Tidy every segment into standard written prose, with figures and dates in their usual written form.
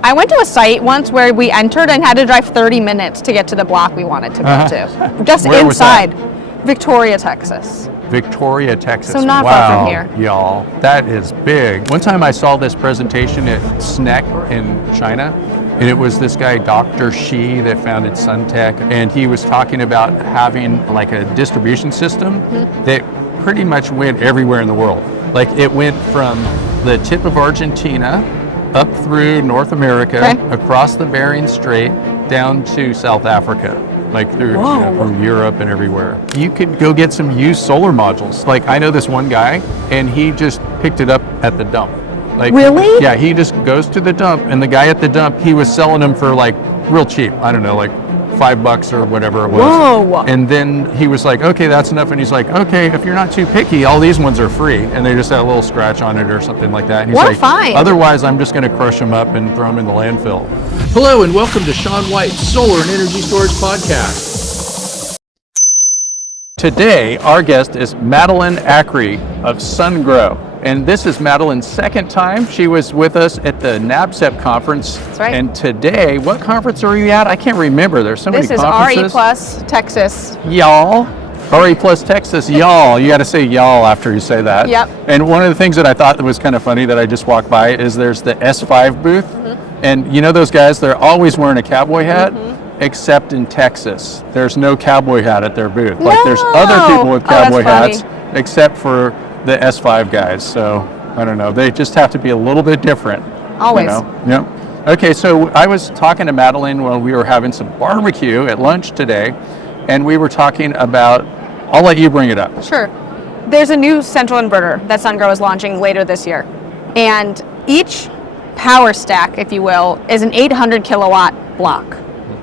I went to a site once where we entered and had to drive 30 minutes to get to the block we wanted to go to. Just Where inside Victoria, Texas. Victoria, Texas. So not wow, far from here. Y'all, that is big. One time I saw this presentation at SNEC in China, and it was this guy, Dr. Shi, that founded SunTech, and he was talking about having like a distribution system that pretty much went everywhere in the world. Like it went from the tip of Argentina up through North America, across the Bering Strait, down to South Africa, like through from Europe and everywhere. You could go get some used solar modules. Like I know this one guy, and he just picked it up at the dump. Like, really? Yeah, he just goes to the dump, and the guy at the dump, he was selling them for like real cheap. I don't know, like $5 or whatever it was. Whoa. And then he was like, okay, that's enough. And he's like, okay, if you're not too picky, all these ones are free. And they just had a little scratch on it or something like that. And he's what like, a find. Otherwise, I'm just going to crush them up and throw them in the landfill. Hello, and welcome to Sean White's Solar and Energy Storage Podcast. Today, our guest is Madeline Acri of SunGrow. And this is Madeline's second time. She was with us at the NABCEP conference. That's right. And today, what conference are you at? I can't remember. There's so many This conferences. is RE Plus Texas. Y'all. RE Plus Texas, y'all. You got to say y'all after you say that. Yep. And one of the things that I thought that was kind of funny that I just walked by is there's the S5 booth. And you know those guys, they're always wearing a cowboy hat. Except in Texas, there's no cowboy hat at their booth. Like there's other people with cowboy hats, except for the S5 guys. So I don't know. They just have to be a little bit different. Always. You know? Yep. Okay, so I was talking to Madeline while we were having some barbecue at lunch today, and we were talking about. I'll let you bring it up. Sure. There's a new central inverter that SunGrow is launching later this year, and each power stack, if you will, is an 800 kilowatt block.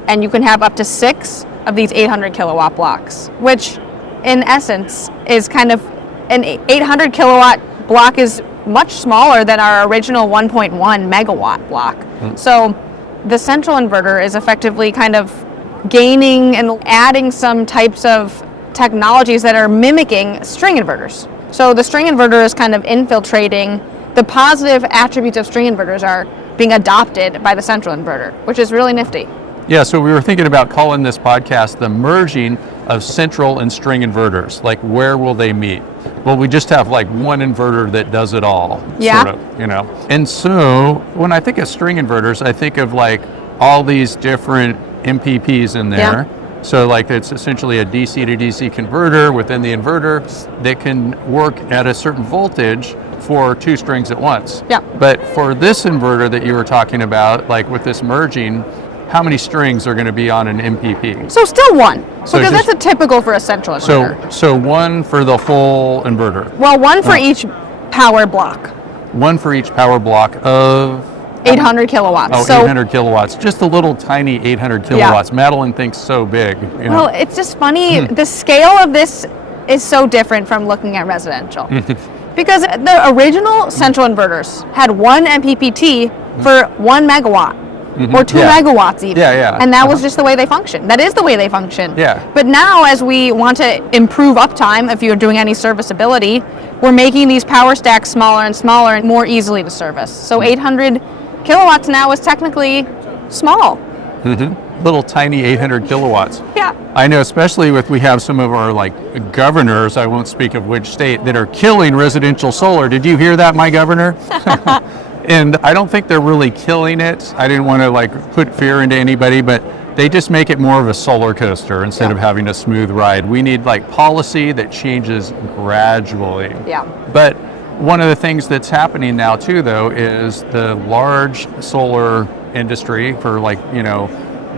And you can have up to 6 of these 800 kilowatt blocks, which in essence is kind of an 800 kilowatt block is much smaller than our original 1.1 megawatt block. So the central inverter is effectively kind of gaining and adding some types of technologies that are mimicking string inverters. So the string inverter is kind of infiltrating. The positive attributes of string inverters are being adopted by the central inverter, which is really nifty. Yeah, so we were thinking about calling this podcast the merging of central and string inverters. Like, where will they meet? Well, we just have like one inverter that does it all, sort of, you know. And so when I think of string inverters, I think of like all these different MPPs in there. Yeah. So like it's essentially a DC to DC converter within the inverter that can work at a certain voltage for 2 strings at once. Yeah. But for this inverter that you were talking about, like with this merging, how many strings are going to be on an MPP? So still one, So because just- that's a typical for a central inverter. So one for the full inverter. Well, one for each power block. One for each power block of 800 kilowatts. Oh, so, 800 kilowatts. Just a little tiny 800 kilowatts. Madeline thinks so big. You know? Well, it's just funny. The scale of this is so different from looking at residential. Because the original central inverters had one MPPT for 1 megawatt. Or 2 megawatts even. Yeah. And that was just the way they function. That is the way they function. Yeah. But now as we want to improve uptime, if you're doing any serviceability, we're making these power stacks smaller and smaller and more easily to service. So 800 kilowatts now is technically small. Little tiny 800 kilowatts. Yeah. I know, especially we have some of our like governors, I won't speak of which state, that are killing residential solar. Did you hear that, my governor? And I don't think they're really killing it. I didn't want to like put fear into anybody, but they just make it more of a solar coaster instead of having a smooth ride. We need like policy that changes gradually. Yeah. But one of the things that's happening now too, though, is the large solar industry for like, you know,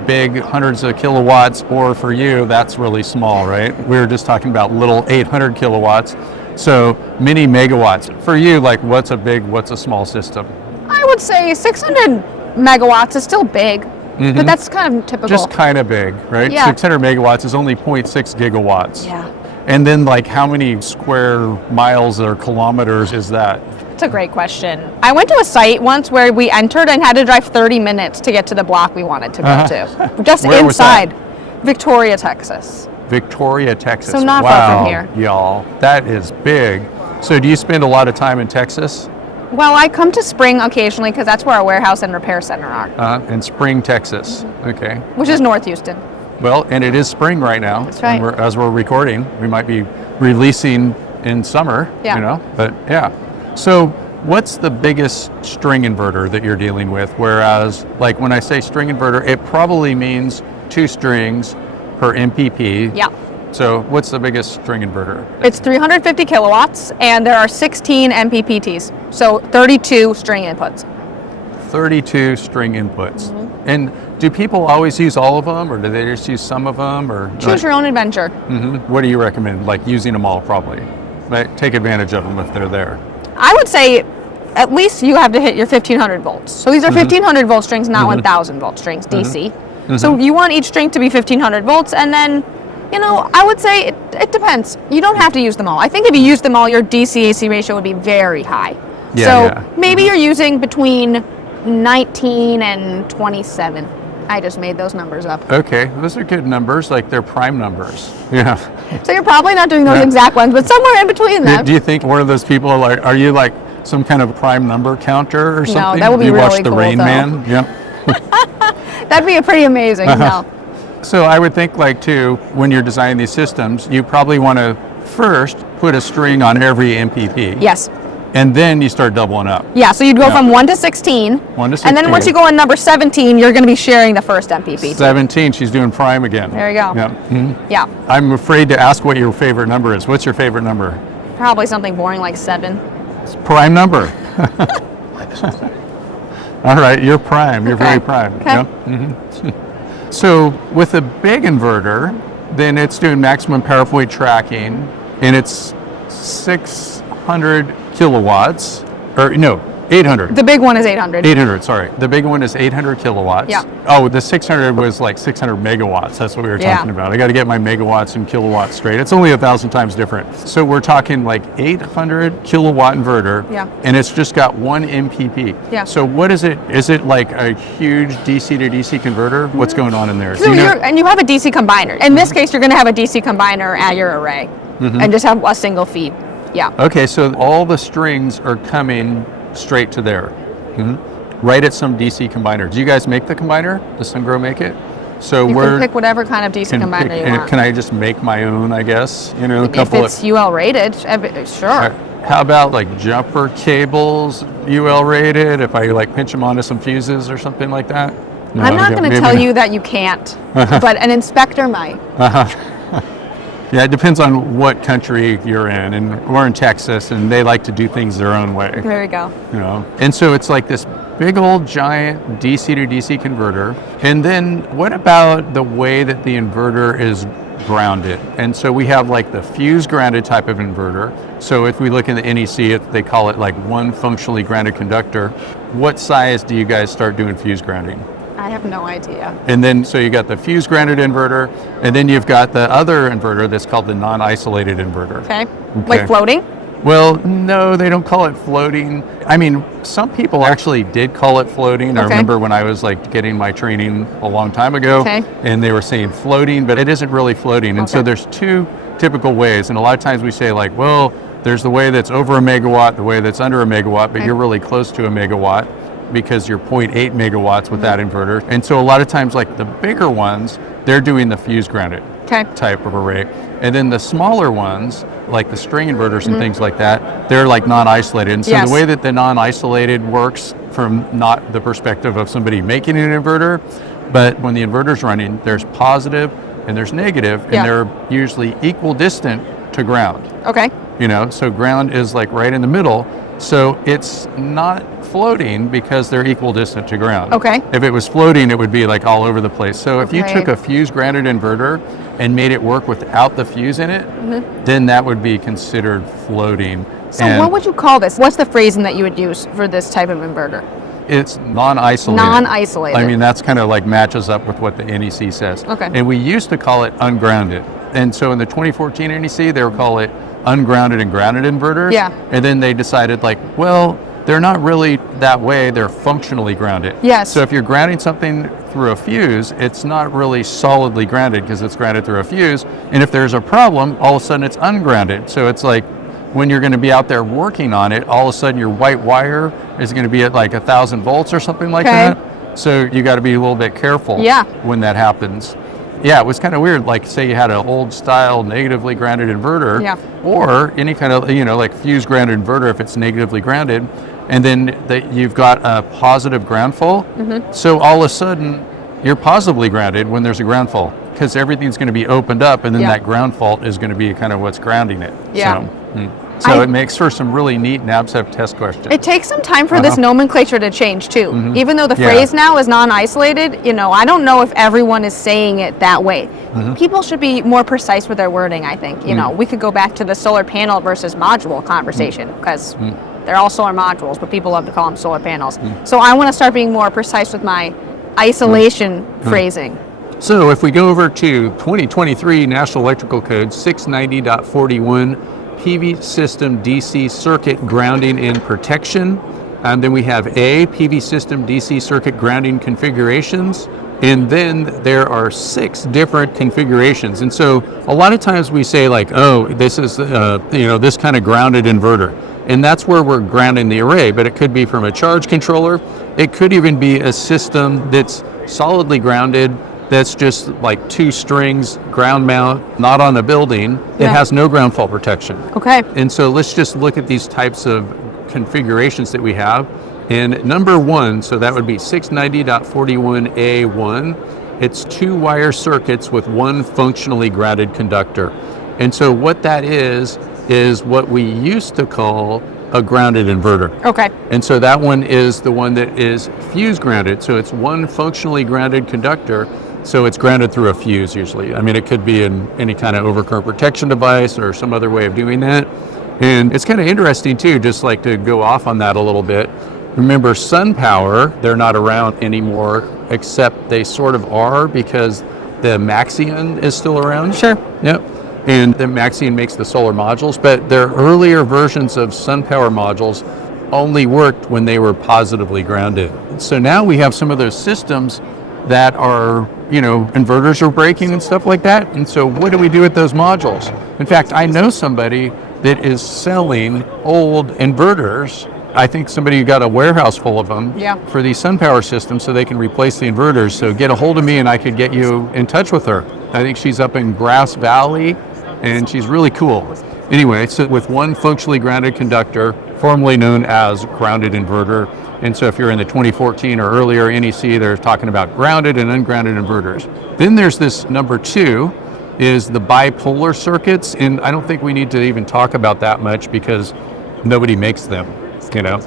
big hundreds of kilowatts, or for you, that's really small, right? We were just talking about little 800 kilowatts. So many megawatts. For you, like what's a small system? I would say 600 megawatts is still big, but that's kind of typical. Just kind of big, right? Yeah. 600 megawatts is only 0.6 gigawatts. Yeah. And then like how many square miles or kilometers is that? That's a great question. I went to a site once where we entered and had to drive 30 minutes to get to the block we wanted to go to. Just Where was that? inside Victoria, Texas. Victoria, Texas. So not far from here. Y'all, that is big. So do you spend a lot of time in Texas? Well, I come to Spring occasionally because that's where our warehouse and repair center are, In Spring, Texas. Okay. which is North Houston. Well, and it is spring right now. That's right. And as we're recording, we might be releasing in summer, Yeah. you know, but yeah. So what's the biggest string inverter that you're dealing with? Whereas, like when I say string inverter, it probably means 2 strings per MPP. Yeah. So what's the biggest string inverter? It's 350 kilowatts, and there are 16 MPPTs, so 32 string inputs. 32 string inputs. Mm-hmm. And do people always use all of them, or do they just use some of them? Or Choose your own adventure. What do you recommend? Like using them all, probably. But take advantage of them if they're there. I would say at least you have to hit your 1500 volts. So these are 1500 volt strings, not 1000 volt strings, DC. So you want each string to be 1500 volts, and then, you know, I would say it depends. You don't have to use them all. I think if you use them all, your DC-AC ratio would be very high. Yeah, so yeah. maybe you're using between 19 and 27. I just made those numbers up. Okay, those are good numbers, like they're prime numbers. Yeah. So you're probably not doing those Yeah. exact ones, but somewhere in between them. Do you think one of those people are you like some kind of prime number counter or something? that would be you really watch The cool, Rain though. Man? Yeah. That'd be a pretty amazing. No. So I would think like too, when you're designing these systems, you probably want to first put a string on every MPP. Yes. And then you start doubling up. Yeah, so you'd go Yeah. from 1 to 16. 1 to And then once 16. you go on number 17, you're going to be sharing the first MPPT. 17, she's doing prime again. There you go. Yeah. Mhm. Yeah, I'm afraid to ask what your favorite number is. What's your favorite number? probably something boring like 7. It's prime number. All right, you're prime. You're very Okay. prime. Okay. Yep. Mhm. So with a big inverter, then it's doing maximum power point tracking, and it's 600 kilowatts, or no, 800. The big one is 800. 800, sorry. The big one is 800 kilowatts. Yeah. Oh, the 600 was like 600 megawatts. That's what we were Yeah. talking about. I got to get my megawatts and kilowatts straight. It's only 1,000 times different. So we're talking like 800 kilowatt inverter. Yeah. And it's just got 1 MPP. Yeah. So what is it? Is it like a huge DC to DC converter? What's going on in there? So and you have a DC combiner. In this case, you're going to have a DC combiner at your array and just have a single feed. Yeah. Okay, so all the strings are coming straight to there. Right at some DC combiner. Do you guys make the combiner? Does SunGrow make it? So You we're can pick whatever kind of DC combiner you and want. can I just make my own, I guess? You know, a If couple it's UL rated, sure. how about like jumper cables, UL rated, if I like pinch them onto some fuses or something like that? No, I'm not okay, going to maybe tell not. you that you can't, but an inspector might. Yeah, it depends on what country you're in, and we're in Texas, and they like to do things their own way. There we go. You know, and so it's like this big old giant DC to DC converter. And then what about the way that the inverter is grounded? And so we have like the fuse grounded type of inverter. So if we look in the NEC, they call it like one functionally grounded conductor. What size do you guys start doing fuse grounding? I have no idea. And then, so you got the fuse grounded inverter, and then you've got the other inverter that's called the non-isolated inverter. Okay. Like floating? Well, no, they don't call it floating. I mean, some people actually did call it floating. I Okay. remember when I was like getting my training a long time ago, Okay. and they were saying floating, but it isn't really floating. And so Okay. there's 2 typical ways. And a lot of times we say like, well, there's the way that's over a megawatt, the way that's under a megawatt, but Okay. you're really close to a megawatt because you're 0.8 megawatts with that inverter. And so a lot of times like the bigger ones, they're doing the fuse grounded Okay. type of array. And then the smaller ones, like the string inverters and things like that, they're like non-isolated. And so Yes. the way that the non-isolated works from not the perspective of somebody making an inverter, but when the inverter's running, there's positive and there's negative, Yeah. and they're usually equal distant to ground. Okay. You know, so ground is like right in the middle. So it's not floating because they're equal distant to ground. Okay. If it was floating, it would be like all over the place. So if you Okay. took a fuse grounded inverter and made it work without the fuse in it, then that would be considered floating. So And what would you call this? What's the phrasing that you would use for this type of inverter? it's non-isolated. Non-isolated. I mean, that's kind of like matches up with what the NEC says. Okay. And we used to call it ungrounded. And so in the 2014 NEC, they would call it ungrounded and grounded inverters. Yeah. And then they decided like, well, they're not really that way, they're functionally grounded. Yes. So if you're grounding something through a fuse, it's not really solidly grounded because it's grounded through a fuse. And if there's a problem, all of a sudden it's ungrounded. So it's like when you're going to be out there working on it, all of a sudden your white wire is going to be at like 1,000 volts or something like that. So you got to be a little bit careful when that happens. Yeah, it was kind of weird. Like, say you had an old style negatively grounded inverter, or any kind of, like fuse grounded inverter if it's negatively grounded, and then you've got a positive ground fault. So all of a sudden you're positively grounded when there's a ground fault, because everything's going to be opened up, and then that ground fault is going to be kind of what's grounding it. So it makes for some really neat NABCEP test questions. It takes some time for this nomenclature to change too. Even though the phrase now is non-isolated, I don't know if everyone is saying it that way. People should be more precise with their wording, I think. We could go back to the solar panel versus module conversation, because they're all solar modules, but people love to call them solar panels. So I want to start being more precise with my isolation phrasing. So if we go over to 2023 National Electrical Code 690.41, PV system DC circuit grounding and protection. And then we have PV system DC circuit grounding configurations. And then there are 6 different configurations. And so a lot of times we say like, oh, this is, this kind of grounded inverter. And that's where we're grounding the array, but it could be from a charge controller. It could even be a system that's solidly grounded, that's just like 2 strings, ground mount, not on a building. It has no ground fault protection. And so let's just look at these types of configurations that we have. And number 1, so that would be 690.41A1. It's 2 wire circuits with 1 functionally grounded conductor. And so what that is what we used to call a grounded inverter. And so that one is the one that is fuse grounded. So it's 1 functionally grounded conductor. So it's grounded through a fuse usually. I mean, it could be in any kind of overcurrent protection device or some other way of doing that. And it's kind of interesting too, just like to go off on that a little bit. Remember, SunPower, they're not around anymore, except they sort of are, because the Maxion is still around. Yep. And the Maxion makes the solar modules, but their earlier versions of SunPower modules only worked when they were positively grounded. So now we have some of those systems that are, inverters are breaking and stuff like that. And so what do we do with those modules? In fact, I know somebody that is selling old inverters. I think somebody got a warehouse full of them for these SunPower systems so they can replace the inverters. So get a hold of me and I could get you in touch with her. I think she's up in Grass Valley and she's really cool. Anyway, so with 1 functionally grounded conductor, formerly known as grounded inverter. And so if you're in the 2014 or earlier NEC, they're talking about grounded and ungrounded inverters. Then there's this number 2, is the bipolar circuits. And I don't think we need to even talk about that much because nobody makes them,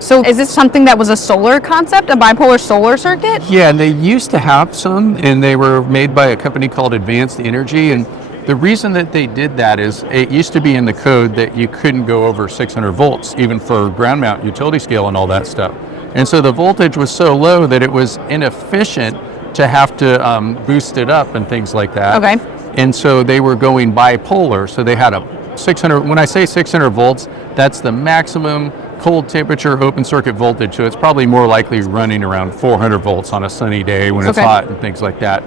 So is this something that was a solar concept, a bipolar solar circuit? Yeah, and they used to have some, and they were made by a company called Advanced Energy. And the reason that they did that is it used to be in the code that you couldn't go over 600 volts, even for ground mount utility scale and all that stuff. And so the voltage was so low that it was inefficient to have to boost it up and things like that. And so they were going bipolar. So they had a 600, when I say 600 volts, that's the maximum cold temperature open circuit voltage. So it's probably more likely running around 400 volts on a sunny day when it's hot and things like that.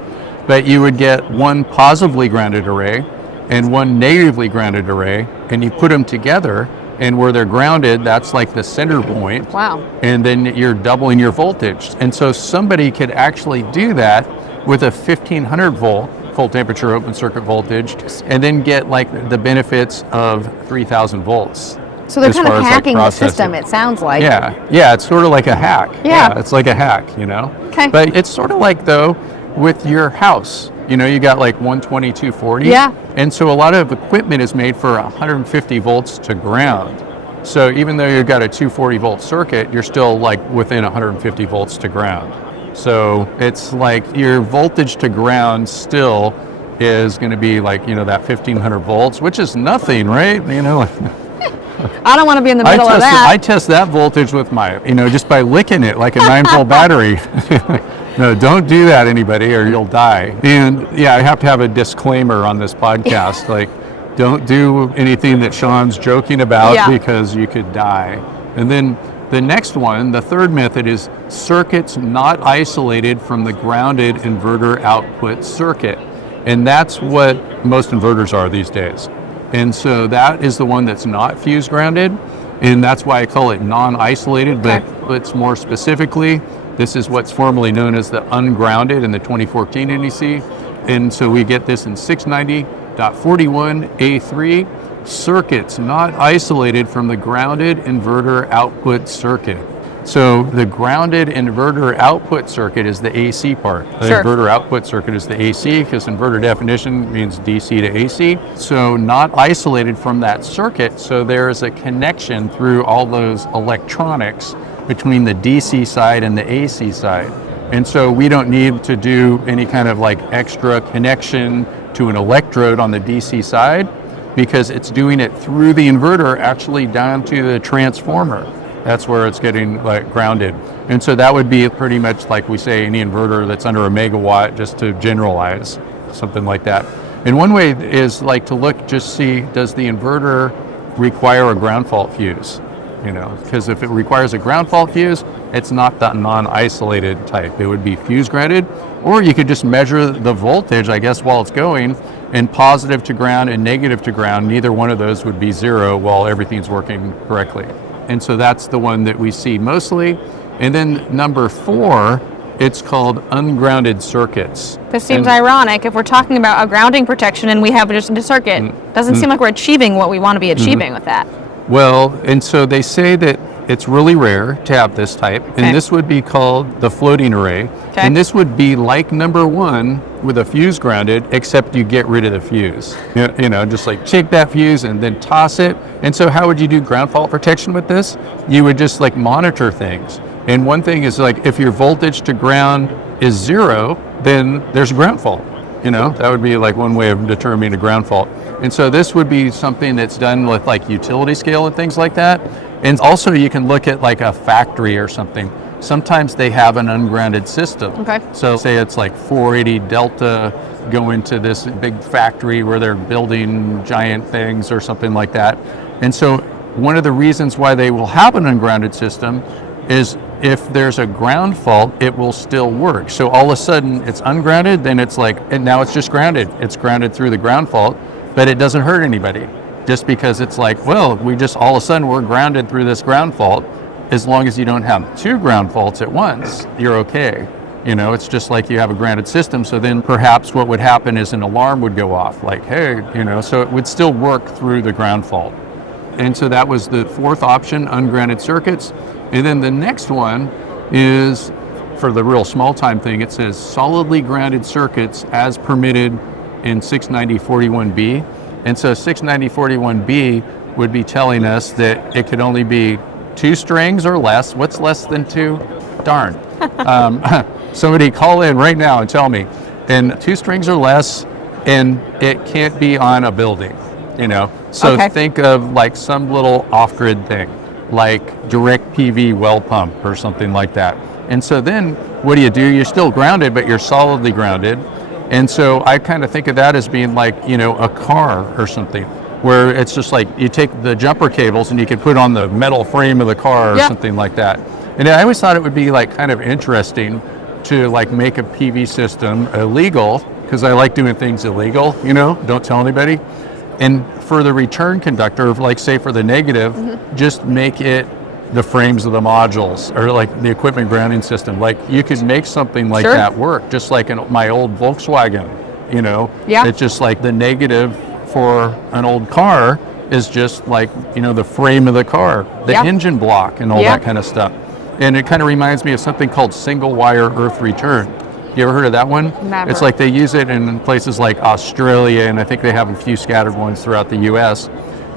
But you would get 1 positively grounded array and 1 negatively grounded array, and you put them together, and where they're grounded, that's like the center point. And then you're doubling your voltage. And so somebody could actually do that with a 1500 volt full temperature open circuit voltage, and then get like the benefits of 3000 volts. So they're kind of hacking the system, it sounds like. Yeah, it's sort of like a hack. It's like a hack, But it's sort of like, though, with your house. You got like 120, 240. And so a lot of equipment is made for 150 volts to ground. So even though you've got a 240 volt circuit, you're still like within 150 volts to ground. So it's like your voltage to ground still is going to be like, that 1500 volts, which is nothing, right? I don't want to be in the middle of that. I test that voltage with my, just by licking it like a 9-volt battery. No, don't do that, anybody, or you'll die. And I have to have a disclaimer on this podcast. Like, don't do anything that Sean's joking about because you could die. And then the next one, the third method, is circuits not isolated from the grounded inverter output circuit. And that's what most inverters are these days. And so that is the one that's not fuse grounded. And that's why I call it non-isolated, but it's more specifically, this is what's formerly known as the Ungrounded in the 2014 NEC. And so we get this in 690.41A3, circuits not isolated from the grounded inverter output circuit. So the grounded inverter output circuit is the AC part. The inverter output circuit is the AC, because inverter definition means DC to AC. So not isolated from that circuit, so there is a connection through all those electronics between the DC side and the AC side. And so we don't need to do any kind of like extra connection to an electrode on the DC side, because it's doing it through the inverter actually down to the transformer. That's where it's getting like grounded. And so that would be pretty much like we say any inverter that's under a megawatt, just to generalize, something like that. And one way is like to look, just see, does the inverter require a ground fault fuse? You know, because if it requires a ground fault fuse, it's not the non-isolated type. It would be fuse grounded, or you could just measure the voltage, I guess, while it's going, and positive to ground and negative to ground. Neither one of those would be zero while everything's working correctly. And so that's the one that we see mostly. And then number 4, it's called ungrounded circuits. This seems ironic if we're talking about a grounding protection and we have just a circuit. Doesn't seem like we're achieving what we want to be achieving with that. Well, and so they say that it's really rare to have this type, and this would be called the floating array. And this would be like number 1 with a fuse grounded, except you get rid of the fuse. You know, just like take that fuse and then toss it. And so how would you do ground fault protection with this? You would just like monitor things. And one thing is like if your voltage to ground is 0, then there's a ground fault. You know, that would be like one way of determining a ground fault. And so this would be something that's done with like utility scale and things like that. And also you can look at like a factory or something. Sometimes they have an ungrounded system. So say it's like 480 delta going to this big factory where they're building giant things or something like that. And so one of the reasons why they will have an ungrounded system is if there's a ground fault, it will still work. So all of a sudden it's ungrounded, then it's like, and now it's just grounded. It's grounded through the ground fault, but it doesn't hurt anybody. Just because it's like, well, we just all of a sudden we're grounded through this ground fault. As long as you don't have 2 ground faults at once, you're okay. You know, it's just like you have a grounded system. So then perhaps what would happen is an alarm would go off, like, hey, you know, so it would still work through the ground fault. And so that was the 4th option, ungrounded circuits. And then the next one is, for the real small time thing, it says solidly grounded circuits as permitted in 690.41b. And so 690.41b would be telling us that it could only be 2 strings or less. What's less than 2? Darn. Somebody call in right now and tell me. And 2 strings or less, and it can't be on a building, you know. So think of like some little off-grid thing, like direct PV well pump or something like that. And so then what do? You're still grounded, but you're solidly grounded. And so I kind of think of that as being like, you know, a car or something, where it's just like you take the jumper cables and you can put on the metal frame of the car or something like that. And I always thought it would be like kind of interesting to like make a PV system illegal, because I like doing things illegal, you know, don't tell anybody. And for the return conductor, like say for the negative, just make it the frames of the modules, or like the equipment grounding system. Like you could make something like that work, just like in my old Volkswagen, you know. It's just like the negative for an old car is just like, you know, the frame of the car, the engine block and all that kind of stuff. And it kind of reminds me of something called single wire earth return. You ever heard of that one? Never. It's like they use it in places like Australia, and I think they have a few scattered ones throughout the US.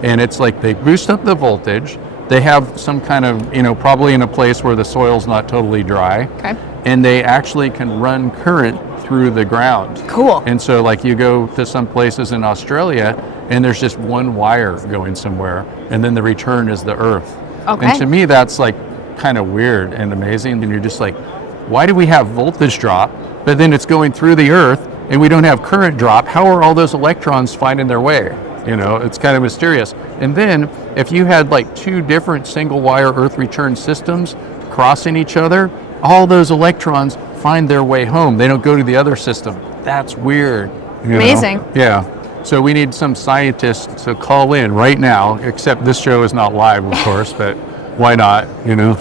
And it's like they boost up the voltage. They have some kind of, you know, probably in a place where the soil's not totally dry. And they actually can run current through the ground. Cool. And so like you go to some places in Australia and there's just one wire going somewhere, and then the return is the earth. And to me that's like kind of weird and amazing. And you're just like, why do we have voltage drop, but then it's going through the earth and we don't have current drop? How are all those electrons finding their way? You know, it's kind of mysterious. And then if you had like 2 different single wire earth return systems crossing each other, all those electrons find their way home. They don't go to the other system. That's weird. Amazing. Yeah. So we need some scientists to call in right now, except this show is not live, of course, but why not, you know?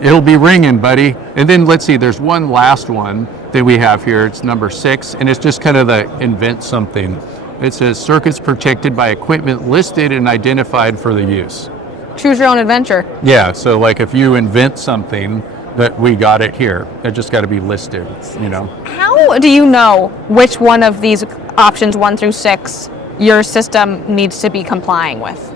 It'll be ringing, buddy. And then let's see, there's one last one that we have here. It's number 6, and it's just kind of the invent something. It says circuits protected by equipment listed and identified for the use. Choose your own adventure. Yeah, so like if you invent something, that we got it here. It just got to be listed, you know. How do you know which one of these options 1 through 6 your system needs to be complying with?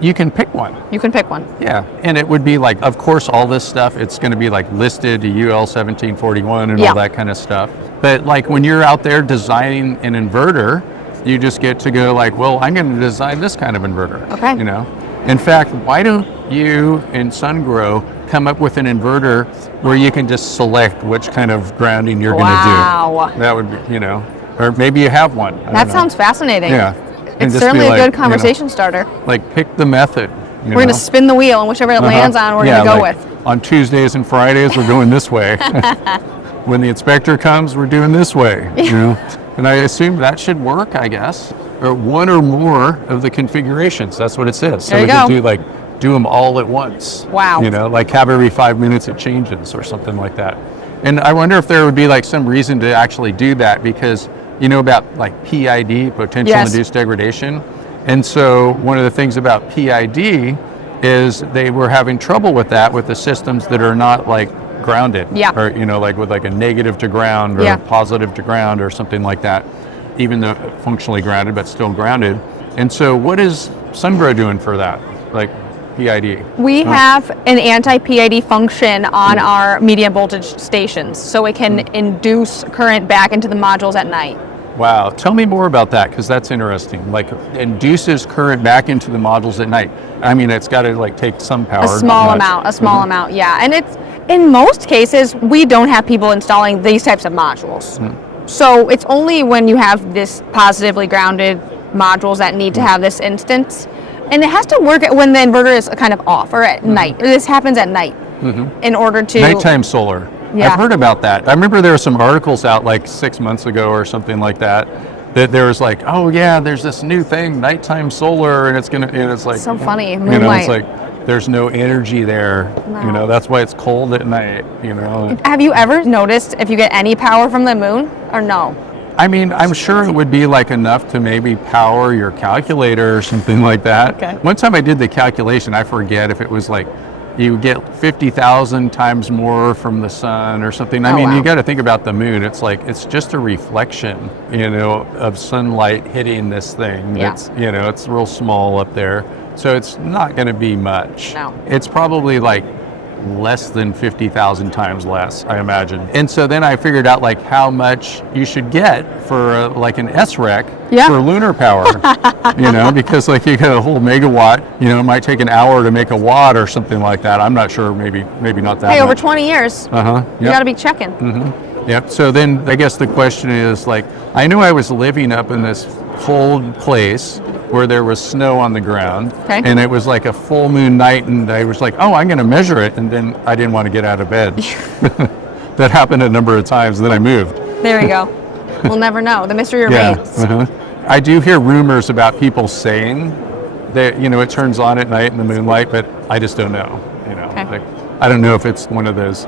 You can pick one. You can pick one. Yeah, and it would be like, of course, all this stuff, it's going to be like listed to UL 1741 and all that kind of stuff. But like when you're out there designing an inverter, you just get to go like, well, I'm going to design this kind of inverter. Okay. You know, in fact, why don't you and SunGrow come up with an inverter where you can just select which kind of grounding you're going to do? Wow. That would be, you know, or maybe you have one. That sounds fascinating. Yeah. It's certainly a good conversation starter. Like pick the method. We're going to spin the wheel, and whichever it lands on, we're going to go with. On Tuesdays and Fridays, we're going this way. When the inspector comes, we're doing this way. You know, and I assume that should work, I guess, or one or more of the configurations. That's what it says. So there you we go. can do them all at once. Wow. You know, like have every 5 minutes it changes or something like that. And I wonder if there would be like some reason to actually do that, because you know about like PID, potential induced degradation. And so one of the things about PID is they were having trouble with that with the systems that are not like grounded. Yeah. Or, you know, like with like a negative to ground or a positive to ground or something like that, even though functionally grounded, but still grounded. And so what is SunGrow doing for that? Like PID? We have an anti-PID function on our medium voltage stations, so it can induce current back into the modules at night. Wow, tell me more about that, because that's interesting. Like induces current back into the modules at night. I mean, it's got to like take some power. A small amount, yeah. And it's, in most cases, we don't have people installing these types of modules. So it's only when you have this positively grounded modules that need to have this instance. And it has to work when the inverter is kind of off, or at night. This happens at night in order to... Nighttime solar. Yeah. I've heard about that. I remember there were some articles out like 6 months ago or something like that, that there was like, oh yeah, there's this new thing, nighttime solar, and it's like... So funny, moonlight. You know, it's like, there's no energy there. No. You know, that's why it's cold at night, you know. Have you ever noticed if you get any power from the moon, or no? I mean, I'm sure it would be like enough to maybe power your calculator or something like that. Okay. One time I did the calculation, I forget if it was like, you get 50,000 times more from the sun or something. I mean, you got to think about the moon. It's like, it's just a reflection, you know, of sunlight hitting this thing. Yeah. It's, you know, it's real small up there. So it's not going to be much. No. It's probably like less than 50,000 times less, I imagine. And so then I figured out like how much you should get for like an SREC for lunar power, you know, because like you get a whole megawatt, you know, it might take an hour to make a watt or something like that. I'm not sure, maybe not that Hey, much. over 20 years, you got to be checking. Yep, so then I guess the question is like, I knew I was living up in this cold place where there was snow on the ground, and it was like a full moon night, and I was like, oh, I'm going to measure it, and then I didn't want to get out of bed. That happened a number of times, and then I moved. There you go. We'll never know. The mystery remains. I do hear rumors about people saying that, you know, it turns on at night in the moonlight, but I just don't know. You know, like, I don't know if it's one of those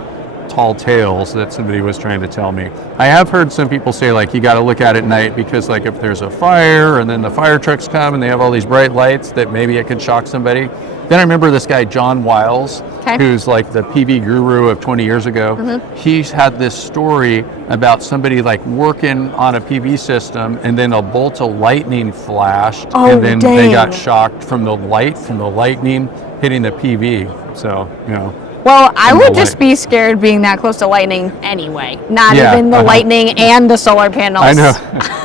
tall tales that somebody was trying to tell me. I have heard some people say like you got to look at it at night because like if there's a fire and then the fire trucks come and they have all these bright lights that maybe it could shock somebody. Then I remember this guy John Wiles, who's like the PV guru of 20 years ago. He's had this story about somebody like working on a PV system and then a bolt of lightning flashed and then they got shocked from the lightning hitting the PV. So, you know. Well, I would just be scared being that close to lightning anyway. Not even the lightning and the solar panels. I know.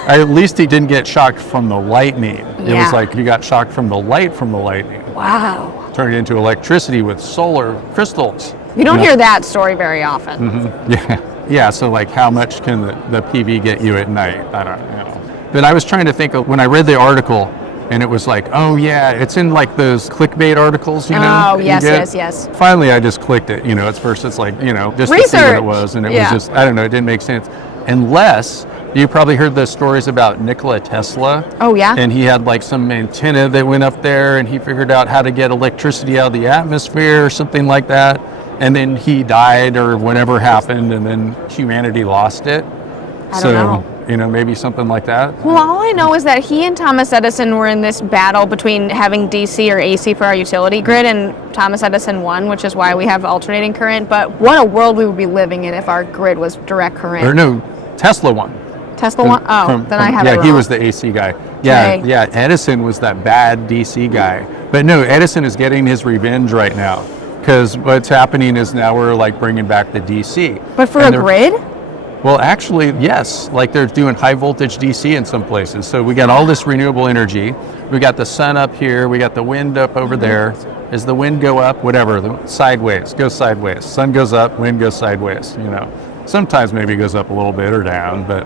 At least he didn't get shocked from the lightning. It was like he got shocked from the light from the lightning. Wow. Turned it into electricity with solar crystals. You don't hear that story very often. Yeah, so like how much can the PV get you at night? I don't know. But I was trying to think of, when I read the article, and it was like, oh yeah, it's in like those clickbait articles, you know? Oh, yes. Finally, I just clicked it, you know, at first it's like, you know, just Research. to see what it was, and it was just, I don't know, it didn't make sense. Unless You probably heard the stories about Nikola Tesla. Oh, yeah? And he had like some antenna that went up there and he figured out how to get electricity out of the atmosphere or something like that. And then he died or whatever happened and then humanity lost it. I don't know. Maybe something like that. Well, all I know is that he and Thomas Edison were in this battle between having DC or AC for our utility grid, and Thomas Edison won, which is why we have alternating current. But what a world we would be living in if our grid was direct current. Or no, Tesla won. Tesla won? Oh, then I have it Yeah, wrong. he was the AC guy. Yeah, Okay. yeah, Edison was that bad DC guy. But no, Edison is getting his revenge right now. Because what's happening is now we're like bringing back the DC. But for a grid? Well, actually, yes. Like they're doing high voltage DC in some places. So we got all this renewable energy. We got the sun up here. We got the wind up over there. As the wind go up, whatever, sideways, goes sideways. Sun goes up, wind goes sideways, Sometimes maybe it goes up a little bit or down, but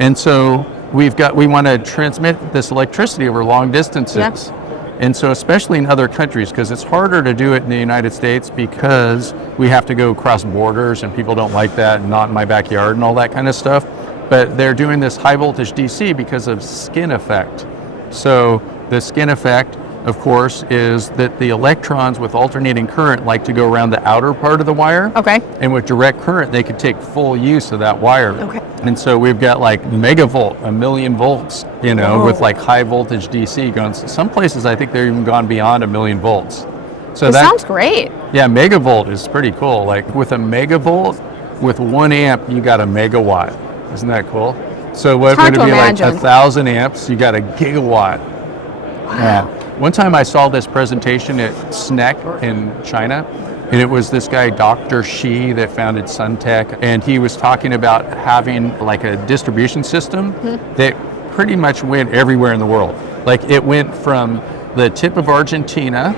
and so we want to transmit this electricity over long distances. Yeah. And so especially in other countries, because it's harder to do it in the United States because we have to go across borders and people don't like that, not in my backyard and all that kind of stuff. But they're doing this high voltage DC because of skin effect. So the skin effect, of course, is that the electrons with alternating current like to go around the outer part of the wire. Okay. And with direct current, they could take full use of that wire. Okay. And so we've got like megavolt, 1,000,000 volts, Whoa. with like high voltage DC going. Some places I think they're even gone beyond 1,000,000 volts. So It that sounds great. Yeah, megavolt is pretty cool. Like with a megavolt, with 1 amp, you got a megawatt. Isn't that cool? So what hard would it to be imagine. like 1,000 amps? You got a gigawatt. Wow. Yeah. One time I saw this presentation at SNEC in China, and it was this guy, Dr. Shi, that founded SunTech, and he was talking about having like a distribution system that pretty much went everywhere in the world. Like it went from the tip of Argentina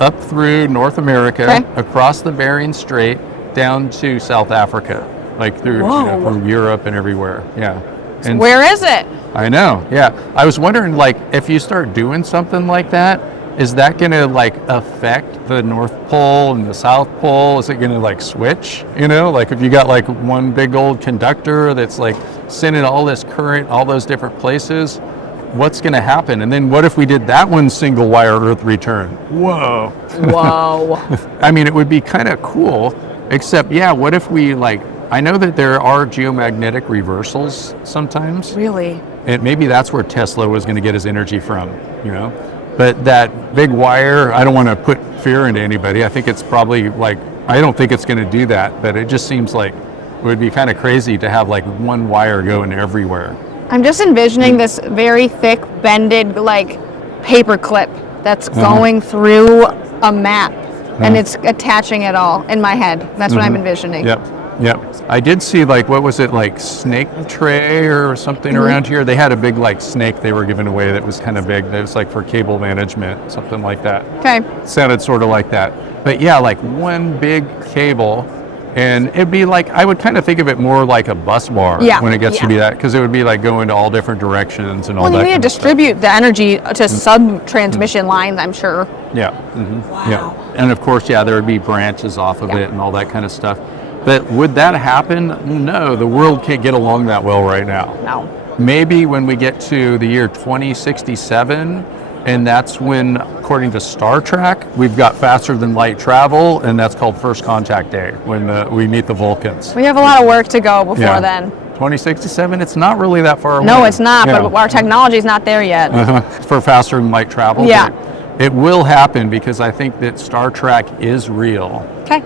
up through North America, Okay. across the Bering Strait, down to South Africa, like through from Europe and everywhere. Yeah. And Where is it? I know, yeah. I was wondering, like, if you start doing something like that, is that going to, like, affect the North Pole and the South Pole? Is it going to, like, switch? Like, if you got, like, one big old conductor that's, like, sending all this current, all those different places, what's going to happen? And then what if we did that one single wire Earth return? Whoa. Whoa. I mean, it would be kind of cool, except, yeah, what if we, like, I know that there are geomagnetic reversals sometimes. Really? And maybe that's where Tesla was going to get his energy from, But that big wire, I don't want to put fear into anybody. I think it's probably like, I don't think it's going to do that, but it just seems like it would be kind of crazy to have like one wire going everywhere. I'm just envisioning this very thick, bended, like, paper clip that's going through a map, and it's attaching it all in my head. That's what I'm envisioning. Yep. I did see like, what was it, like snake tray or something around here? They had a big like snake they were giving away that was kind of big. That was like for cable management, something like that. Okay. Sounded sort of like that. But yeah, like one big cable, and it'd be like, I would kind of think of it more like a bus bar when it gets to be that, because it would be like going to all different directions and all that. Well, you need to kind of stuff. distribute the energy to sub-transmission lines, I'm sure. Yeah. Wow. Yeah. And of course, yeah, there would be branches off of it and all that kind of stuff. But would that happen? No, the world can't get along that well right now. No. Maybe when we get to the year 2067, and that's when, according to Star Trek, we've got faster than light travel, and that's called First Contact Day, when we meet the Vulcans. We have a lot of work to go before then. 2067, it's not really that far away. No, it's not, but our technology's not there yet. For faster than light travel. Yeah. It will happen because I think that Star Trek is real. Okay.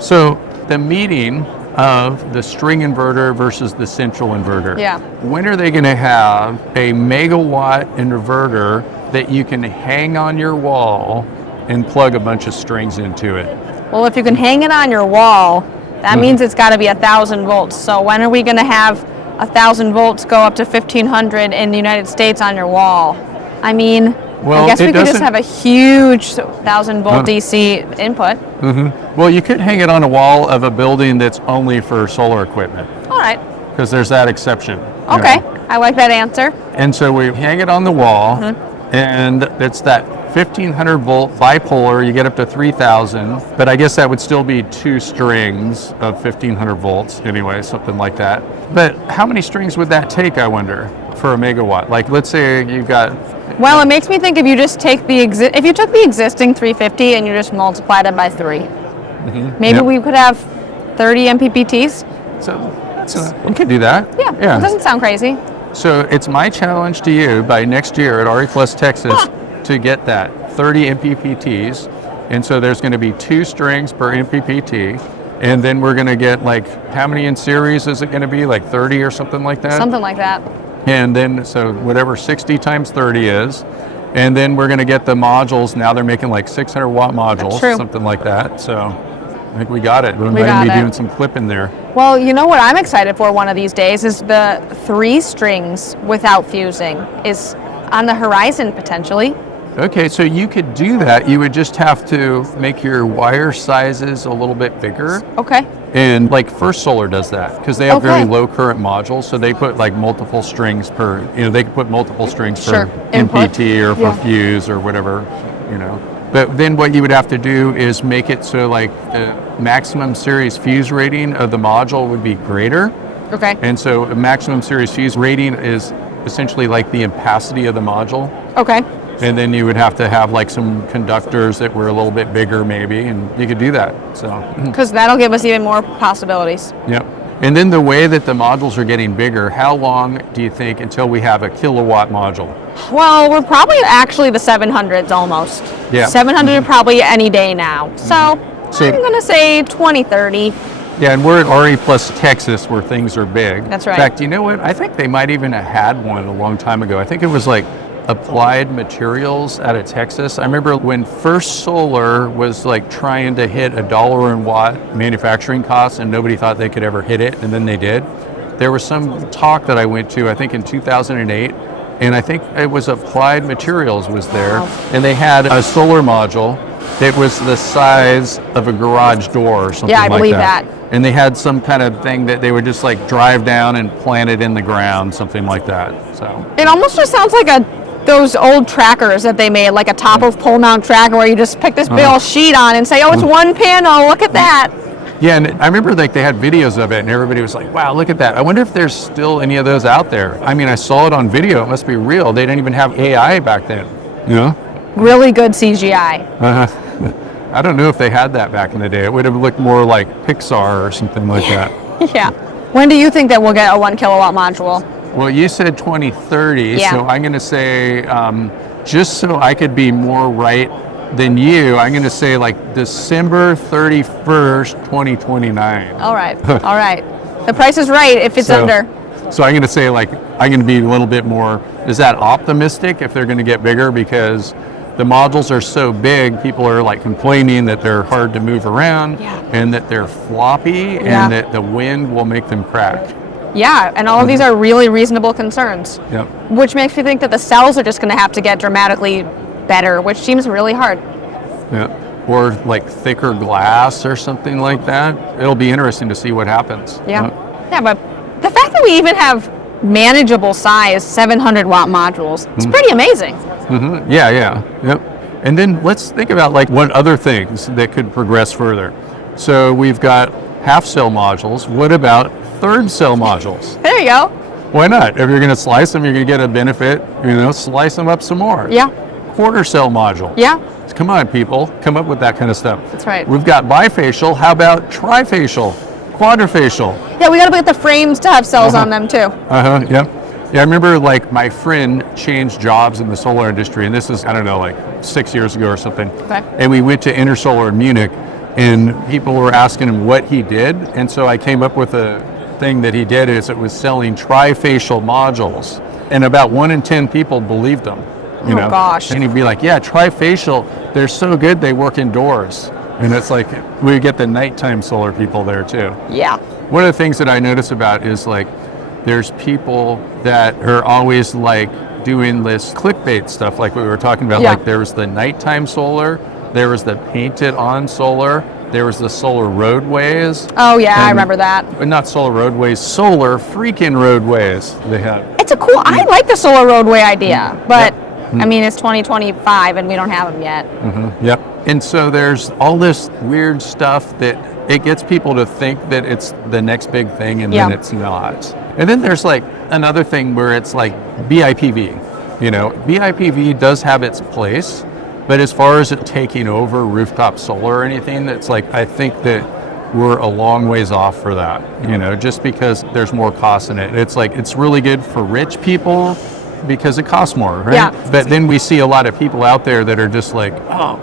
So the meeting of the string inverter versus the central inverter. Yeah. When are they going to have a megawatt inverter that you can hang on your wall and plug a bunch of strings into it? Well, if you can hang it on your wall, that means it's got to be 1,000 volts. So when are we going to have 1,000 volts go up to 1,500 in the United States on your wall? I mean, Well, I guess it we could just doesn't- have a huge 1,000 volt DC input. Well, you could hang it on a wall of a building that's only for solar equipment, All right. because there's that exception. Okay. I like that answer. And so we hang it on the wall, and it's that 1500 volt bipolar, you get up to 3000, but I guess that would still be 2 strings of 1500 volts anyway, something like that. But how many strings would that take, I wonder, for a megawatt? Like, let's say you've got... Well, it makes me think if you just take if you took the existing 350 and you just multiplied it by 3, maybe we could have 30 MPPTs. So we could do that. Yeah, it doesn't sound crazy. So it's my challenge to you by next year at RE Plus Texas to get that 30 MPPTs. And so there's going to be 2 strings per MPPT. And then we're going to get like, how many in series is it going to be? Like 30 or something like that? Something like that. And then, so whatever 60 times 30 is. And then we're going to get the modules. Now they're making like 600 watt modules, something like that. So I think we got it. We might be doing some clipping there. Well, you know what I'm excited for one of these days is the 3 strings without fusing is on the horizon potentially. Okay, so you could do that. You would just have to make your wire sizes a little bit bigger. Okay. And like First Solar does that because they have very low current modules. So they put like multiple strings per, they could put multiple strings per MPT or for fuse or whatever, But then what you would have to do is make it so like the maximum series fuse rating of the module would be greater. Okay. And so a maximum series fuse rating is essentially like the ampacity of the module. Okay. And then you would have to have like some conductors that were a little bit bigger maybe, and you could do that. So because that'll give us even more possibilities. Yep. And then the way that the modules are getting bigger, how long do you think until we have a kilowatt module? Well, we're probably actually the 700s almost. Yeah. 700 probably any day now. So I'm going to say 2030. Yeah, and we're at RE Plus Texas where things are big. That's right. In fact, you know what? I think they might even have had one a long time ago. I think it was like Applied Materials out of Texas. I remember when First Solar was like trying to hit $1 in watt manufacturing costs and nobody thought they could ever hit it, and then they did. There was some talk that I went to, I think in 2008, and I think it was Applied Materials was there, and they had a solar module that was the size of a garage door or something like that. Yeah, I believe that. And they had some kind of thing that they would just like drive down and plant it in the ground, something like that. So it almost just sounds like those old trackers that they made, like a top of pole mount tracker where you just pick this big old sheet on and say, oh, it's one panel, look at that. Yeah, and I remember like they had videos of it and everybody was like, wow, look at that. I wonder if there's still any of those out there. I mean, I saw it on video, it must be real. They didn't even have AI back then, Really good CGI. I don't know if they had that back in the day. It would have looked more like Pixar or something like that. Yeah. When do you think that we'll get a 1 kilowatt module? Well, you said 2030, so I'm going to say, just so I could be more right than you, I'm going to say like December 31st, 2029. All right. All right. The price is right if it's under. So I'm going to say like, I'm going to be a little bit more, is that optimistic if they're going to get bigger? Because the modules are so big, people are like complaining that they're hard to move around and that they're floppy and that the wind will make them crack. Yeah, and all of these are really reasonable concerns. Yep. Which makes me think that the cells are just going to have to get dramatically better, which seems really hard. Yeah. Or like thicker glass or something like that. It'll be interesting to see what happens. Yeah. Yeah, but the fact that we even have manageable size 700 watt modules, it's pretty amazing. Mm-hmm. Yeah, yep. And then let's think about like what other things that could progress further. So we've got half cell modules. What about third cell modules? There you go. Why not? If you're going to slice them, you're going to get a benefit. Slice them up some more. Yeah. Quarter cell module. Yeah. Come on, people. Come up with that kind of stuff. That's right. We've got bifacial. How about trifacial? Quadrifacial? Yeah, we got to put the frames to have cells on them too. Yep. Yeah, I remember like my friend changed jobs in the solar industry, and this is, I don't know, like 6 years ago or something. Okay. And we went to Intersolar in Munich, and people were asking him what he did. And so I came up with a thing that he did is it was selling trifacial modules. And about 1 in 10 people believed them. Oh gosh. And he'd be like, yeah, trifacial, they're so good they work indoors. And it's like, we get the nighttime solar people there too. Yeah. One of the things that I notice about is like, there's people that are always like doing this clickbait stuff like we were talking about. Like there was the nighttime solar, there was the painted on solar, there was the solar roadways. Oh yeah, I remember that. Not solar roadways, solar freaking roadways they had. It's I like the solar roadway idea, but I mean, it's 2025 and we don't have them yet. Yep. And so there's all this weird stuff that it gets people to think that it's the next big thing, and then it's not. And then there's like another thing where it's like BIPV. You know, BIPV does have its place, but as far as it taking over rooftop solar or anything, it's like, I think that we're a long ways off for that, you know, just because there's more cost in it. It's like, it's really good for rich people because it costs more, right? Yeah. But then we see a lot of people out there that are just like, oh,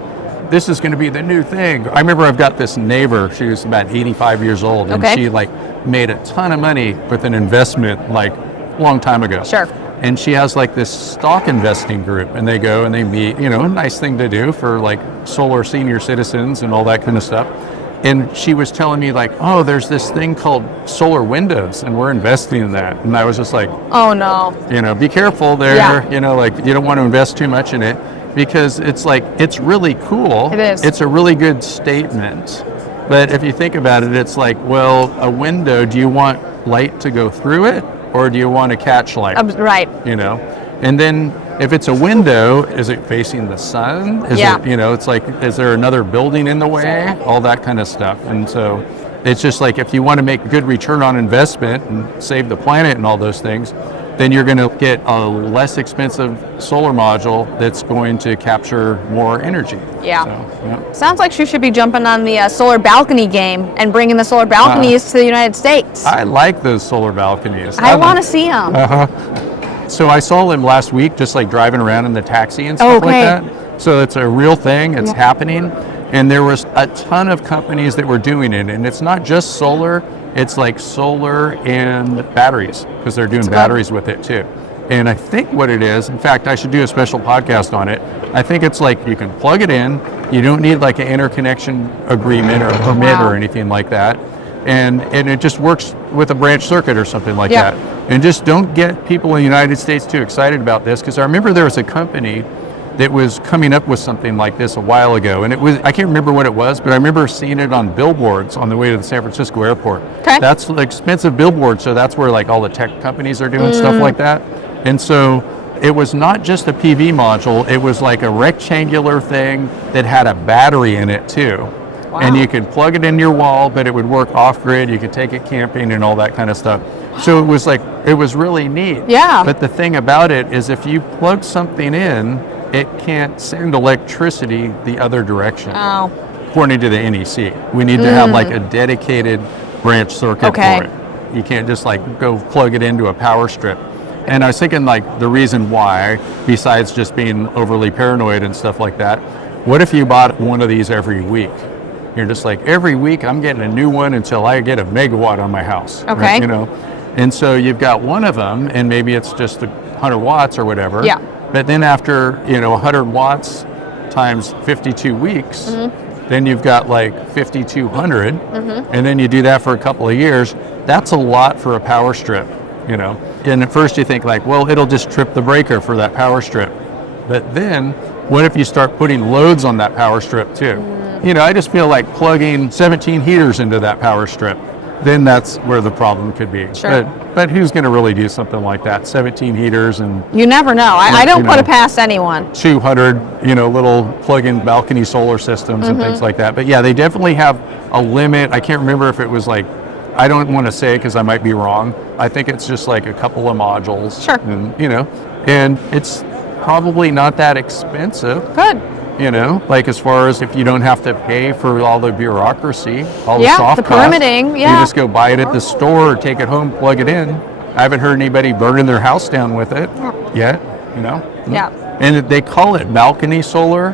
this is going to be the new thing. I remember I've got this neighbor, she was about 85 years old, and she like made a ton of money with an investment like a long time ago. Sure. And she has like this stock investing group, and they go and they meet, you know, a nice thing to do for like solar senior citizens and all that kind of stuff. And she was telling me like, oh, there's this thing called solar windows and we're investing in that. And I was just like, oh no, you know, be careful there, you know, like you don't want to invest too much in it, because it's like, it's really cool. It is. It's a really good statement. But if you think about it, it's like, well, a window, do you want light to go through it or do you want to catch light? Right. You know, and then if it's a window, is it facing the sun? Is it, you know, it's like, is there another building in the way? All that kind of stuff. And so it's just like, if you want to make good return on investment and save the planet and all those things, then you're going to get a less expensive solar module that's going to capture more energy. Yeah. So, Sounds like you should be jumping on the solar balcony game and bringing the solar balconies to the United States. I like those solar balconies. I want to see them. So I saw them last week, just like driving around in the taxi and stuff like that. So it's a real thing, it's happening. And there was a ton of companies that were doing it. And it's not just solar, it's like solar and batteries, because they're doing batteries with it too. And I think what it is, in fact, I should do a special podcast on it. I think it's like you can plug it in, you don't need like an interconnection agreement or a permit or anything like that. And it just works with a branch circuit or something like that. And just don't get people in the United States too excited about this, because I remember there was a company that was coming up with something like this a while ago, and it was, I can't remember what it was, but I remember seeing it on billboards on the way to the San Francisco airport. That's an expensive billboard, so that's where like all the tech companies are doing stuff like that. And so it was not just a PV module, it was like a rectangular thing that had a battery in it too. And you could plug it in your wall, but it would work off grid, you could take it camping and all that kind of stuff. So it was like, it was really neat. But the thing about it is, if you plug something in, it can't send electricity the other direction. According to the NEC. We need to have like a dedicated branch circuit for it. You can't just like go plug it into a power strip. And I was thinking like the reason why, besides just being overly paranoid and stuff like that, what if you bought one of these every week? You're just like, every week I'm getting a new one until I get a megawatt on my house. Right? You know, and so you've got one of them, and maybe it's just 100 watts or whatever. But then after, you know, 100 watts times 52 weeks, then you've got like 5,200, and then you do that for a couple of years. That's a lot for a power strip, you know. And at first you think like, well, it'll just trip the breaker for that power strip. But then, what if you start putting loads on that power strip too? You know, I just feel like plugging 17 heaters into that power strip, then that's where the problem could be. But who's going to really do something like that? 17 heaters and... You never know. I don't put it past anyone. 200, you know, little plug-in balcony solar systems and things like that. But yeah, they definitely have a limit. I can't remember if it was like, I don't want to say because I might be wrong. I think it's just like a couple of modules. And, you know, and it's probably not that expensive. You know, like as far as if you don't have to pay for all the bureaucracy, all the soft the costs, permitting, you just go buy it at the store or take it home, plug it in. I haven't heard anybody burning their house down with it yet, you know? And they call it balcony solar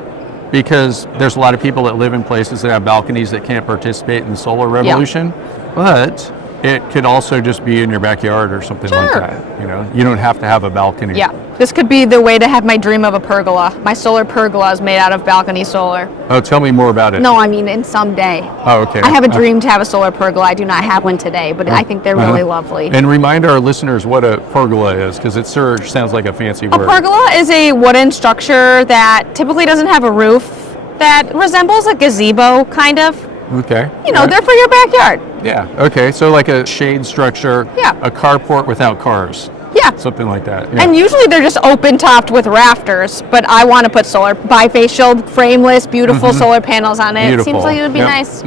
because there's a lot of people that live in places that have balconies that can't participate in the solar revolution, but it could also just be in your backyard or something like that. You know, you don't have to have a balcony. This could be the way to have my dream of a pergola. My solar pergola is made out of balcony solar. Oh, tell me more about it. No, I mean in someday. Oh, okay. I have a dream to have a solar pergola. I do not have one today, but I think they're really lovely. And remind our listeners what a pergola is, because it sure sounds like a fancy word. A pergola is a wooden structure that typically doesn't have a roof, that resembles a gazebo, kind of. You know, they're for your backyard. Okay, so like a shade structure, a carport without cars. Yeah. Something like that. Yeah. And usually they're just open topped with rafters, but I want to put solar bifacial, frameless, beautiful solar panels on it. Beautiful. Seems like it would be Yep. nice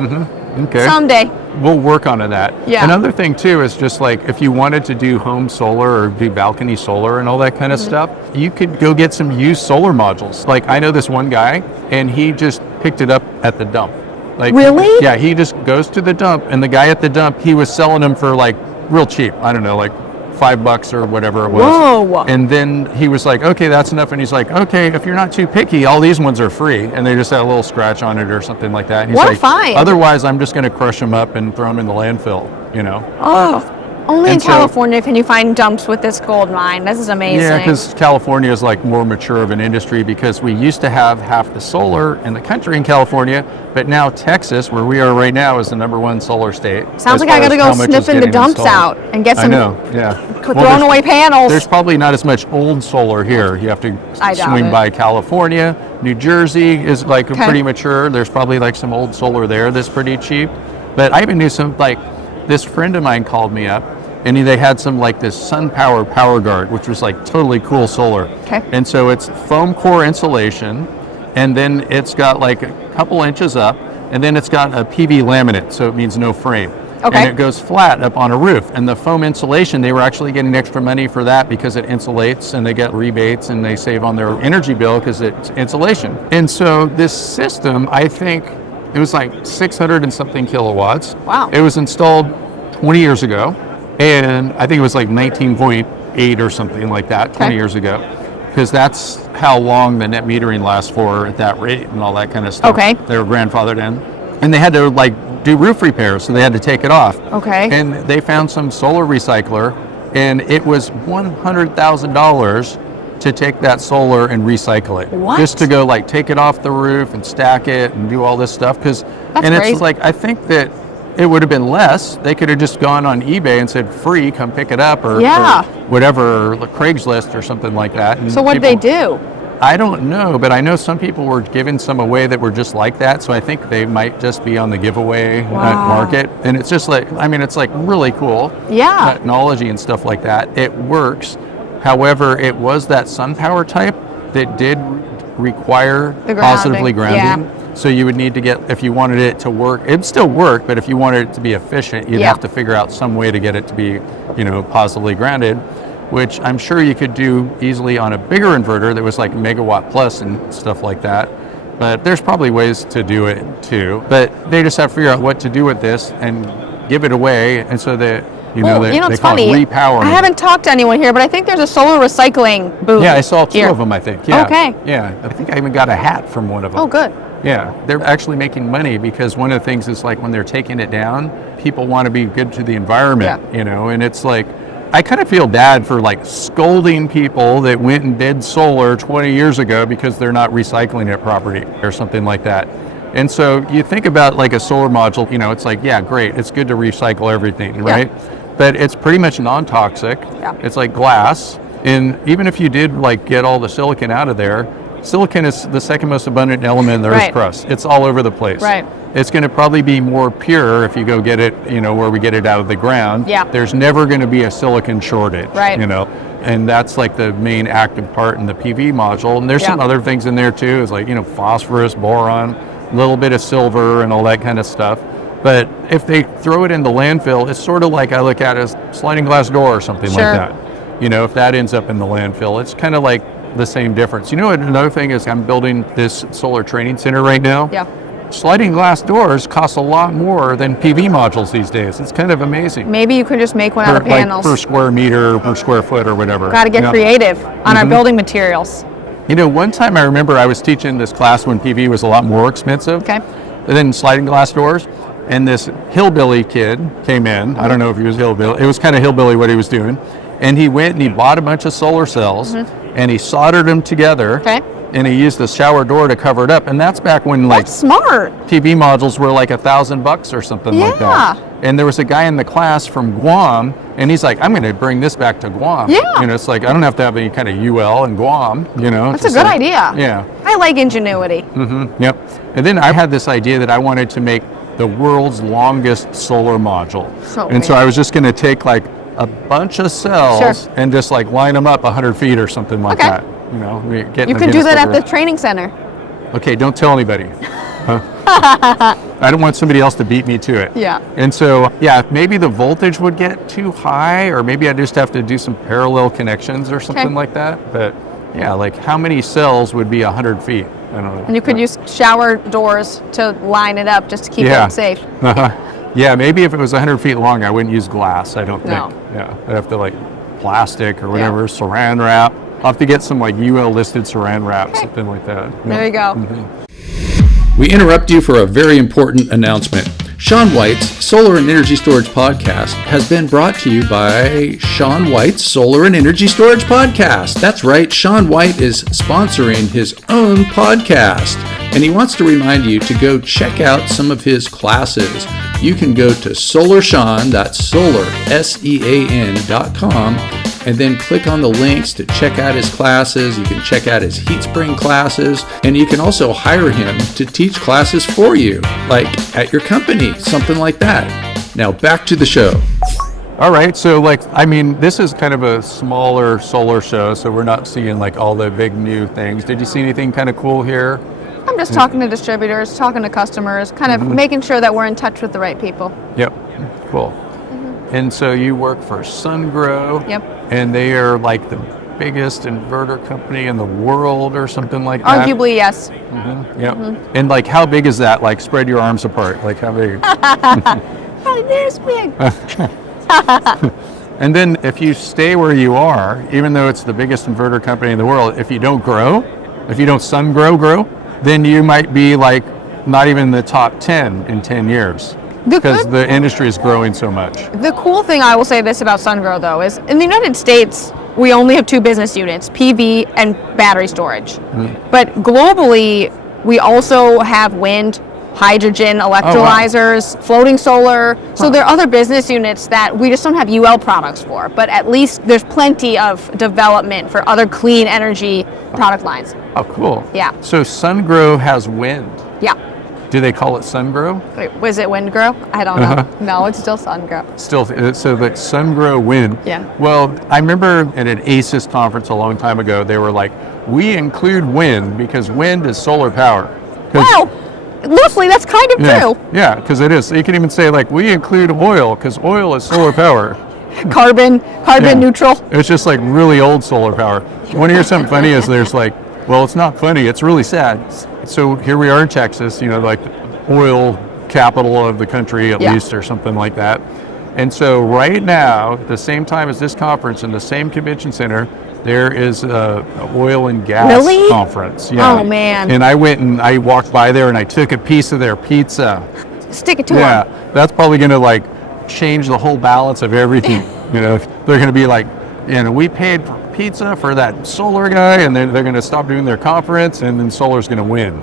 Okay. someday. We'll work on that. Yeah. Another thing too is just like if you wanted to do home solar or do balcony solar and all that kind of stuff, you could go get some used solar modules. Like I know this one guy and he just picked it up at the dump. Like, Really? Yeah, he just goes to the dump and the guy at the dump, he was selling them for like real cheap. I don't know, like $5 or whatever it was. Whoa. And then he was like, okay, that's enough. And he's like, okay, if you're not too picky, all these ones are free. And they just had a little scratch on it or something like that. And he's What a like, find. otherwise, I'm just going to crush them up and throw them in the landfill, you know? Oh, only in And so- California can you find dumps with this gold mine. This is amazing. Yeah, because California is like more mature of an industry because we used to have half the solar in the country in California, but now Texas, where we are right now, is the #1 solar state. Sounds as like I far gotta as go how much is sniffing the getting dumps installed. out and get I some know, yeah. thrown there's- away panels. There's probably not as much old solar here. You have to I doubt swing it. by California. New Jersey is like Okay. pretty mature. There's probably like some old solar there that's pretty cheap. But I even knew some, like this friend of mine called me up and they had some like this SunPower power guard, which was like totally cool solar. Okay. And so it's foam core insulation and then it's got like a couple inches up and then it's got a PV laminate, so it means no frame. Okay. And it goes flat up on a roof. And the foam insulation, they were actually getting extra money for that because it insulates and they get rebates and they save on their energy bill because it's insulation. And so this system, I think it was like 600 and something kilowatts. Wow. It was installed 20 years ago. And I think it was like 19.8 or something like that 20 Okay. years ago. Because that's how long the net metering lasts for at that rate and all that kind of stuff. Okay. They were grandfathered in. And they had to like do roof repairs, so they had to take it off. Okay. And they found some solar recycler, and it was $100,000 to take that solar and recycle it. What? Just to go like take it off the roof and stack it and do all this stuff. That's and crazy. it's like, I think that it would have been less. They could have just gone on eBay and said free, come pick it up, or, Yeah. or whatever, like Craigslist or something like that. And So what did they people- do? I don't know, but I know some people were giving some away that were just like that. So I think they might just be on the giveaway market. And it's just like, I mean, it's like really cool Yeah. technology and stuff like that. It works. However, it was that SunPower type that did require The grounding, positively grounding. So you would need to get, if you wanted it to work, it'd still work, but if you wanted it to be efficient, you'd Yeah. have to figure out some way to get it to be, you know, positively grounded, which I'm sure you could do easily on a bigger inverter that was like megawatt plus and stuff like that. But there's probably ways to do it too. But they just have to figure out what to do with this and give it away. And so that, you know, Well, they it's call funny. it repowering. I haven't talked to anyone here, but I think there's a solar recycling booth. Yeah, I saw two here. of them, I think. Yeah. Okay. Yeah, I think I even got a hat from one of them. Oh, good. Yeah, they're actually making money because one of the things is like when they're taking it down, people want to be good to the environment, you know, and it's like, I kind of feel bad for like scolding people that went and did solar 20 years ago because they're not recycling it properly or something like that. And so you think about like a solar module, you know, it's like, yeah, great. It's good to recycle everything, right? But it's pretty much non-toxic. Yeah. It's like glass. And even if you did like get all the silicon out of there, silicon is the second most abundant element in the Earth's Right. crust. It's all over the place. Right. It's going to probably be more pure if you go get it, you know, where we get it out of the ground. Yeah. There's never going to be a silicon shortage, Right. you know, and that's like the main active part in the PV module. And there's some Yeah. other things in there too. It's like, you know, phosphorus, boron, a little bit of silver and all that kind of stuff. But if they throw it in the landfill, it's sort of like I look at it as sliding glass door or something Sure. like that. You know, if that ends up in the landfill, it's kind of like the same difference. You know what, another thing is I'm building this solar training center right now. Yeah. Sliding glass doors cost a lot more than PV modules these days. It's kind of amazing. Maybe you could just make one out of Like panels. per square meter, per square foot or whatever. Got to get Yeah. creative on our building materials. You know, one time I remember I was teaching this class when PV was a lot more expensive. Okay. And then sliding glass doors. And this hillbilly kid came in. I don't know if he was hillbilly. It was kind of hillbilly what he was doing. And he went and he bought a bunch of solar cells and he soldered them together. Okay. And he used the shower door to cover it up. And that's back when like That's smart. PV modules were like $1,000 or something like that. Yeah. And there was a guy in the class from Guam, and he's like, "I'm going to bring this back to Guam." Yeah. You know, it's like I don't have to have any kind of UL in Guam. You know, That's a It's good like- idea. Yeah. I like ingenuity. Yep. And then I had this idea that I wanted to make the world's longest solar module. So and so weird. I was just going to take like a bunch of cells and just like line them up 100 feet or something like that. You know, you can do that at the training center. Okay, don't tell anybody. I don't want somebody else to beat me to it. Yeah. And so, yeah, maybe the voltage would get too high, or maybe I just have to do some parallel connections or something like that. But yeah, like how many cells would be 100 feet? I don't know. And you could use shower doors to line it up just to keep it safe. Yeah, maybe if it was 100 feet long, I wouldn't use glass, I don't think. No. Yeah, I'd have to like plastic or whatever, saran wrap. I'll have to get some like UL listed saran wrap, something like that. There you go. We interrupt you for a very important announcement. Sean White's Solar and Energy Storage Podcast has been brought to you by Sean White's Solar and Energy Storage Podcast. That's right, Sean White is sponsoring his own podcast, and he wants to remind you to go check out some of his classes. You can go to SolarSean, that's Solar, SEAN.com, and then click on the links to check out his classes. You can check out his heat spring classes, and you can also hire him to teach classes for you, like at your company, something like that. Now back to the show. All right, so like, I mean, this is kind of a smaller solar show, so we're not seeing like all the big new things. Did you see anything kind of cool here? I'm just talking to distributors, talking to customers, kind of making sure that we're in touch with the right people. Yep, cool. And so you work for SunGrow. Yep. And they are like the biggest inverter company in the world or something like that? Arguably, yes. Yep. And like how big is that? Like spread your arms apart. Like how big? Oh, this big. And then if you stay where you are, even though it's the biggest inverter company in the world, if you don't grow, if you don't grow, then you might be like not even in the top 10 in 10 years. Because the industry is growing so much. The cool thing, I will say this about SunGrow though, is in the United States, we only have two business units, PV and battery storage. But globally, we also have wind, hydrogen, electrolyzers, floating solar. So there are other business units that we just don't have UL products for, but at least there's plenty of development for other clean energy product lines. Oh, cool. Yeah. So SunGrow has wind. Yeah. Do they call it SunGrow? Wait, was it WindGrow? I don't know. No, it's still SunGrow. Still, so the SunGrow wind. Yeah. Well, I remember at an ACES conference a long time ago, they were like, we include wind because wind is solar power. Wow, loosely, that's kind of true. Yeah, because it is. You can even say like, we include oil because oil is solar power. Carbon neutral. It's just like really old solar power. You want to hear something funny is there's like, well, it's not funny, it's really sad. So here we are in Texas, you know, like oil capital of the country at least or something like that. And so right now, at the same time as this conference in the same convention center, there is a oil and gas conference. Yeah. Oh man. And I went and I walked by there and I took a piece of their pizza. Stick it to them. Yeah, that's probably gonna like change the whole balance of everything. You know, they're gonna be like, you know, we paid for pizza for that solar guy, and they're going to stop doing their conference, and then solar's going to win.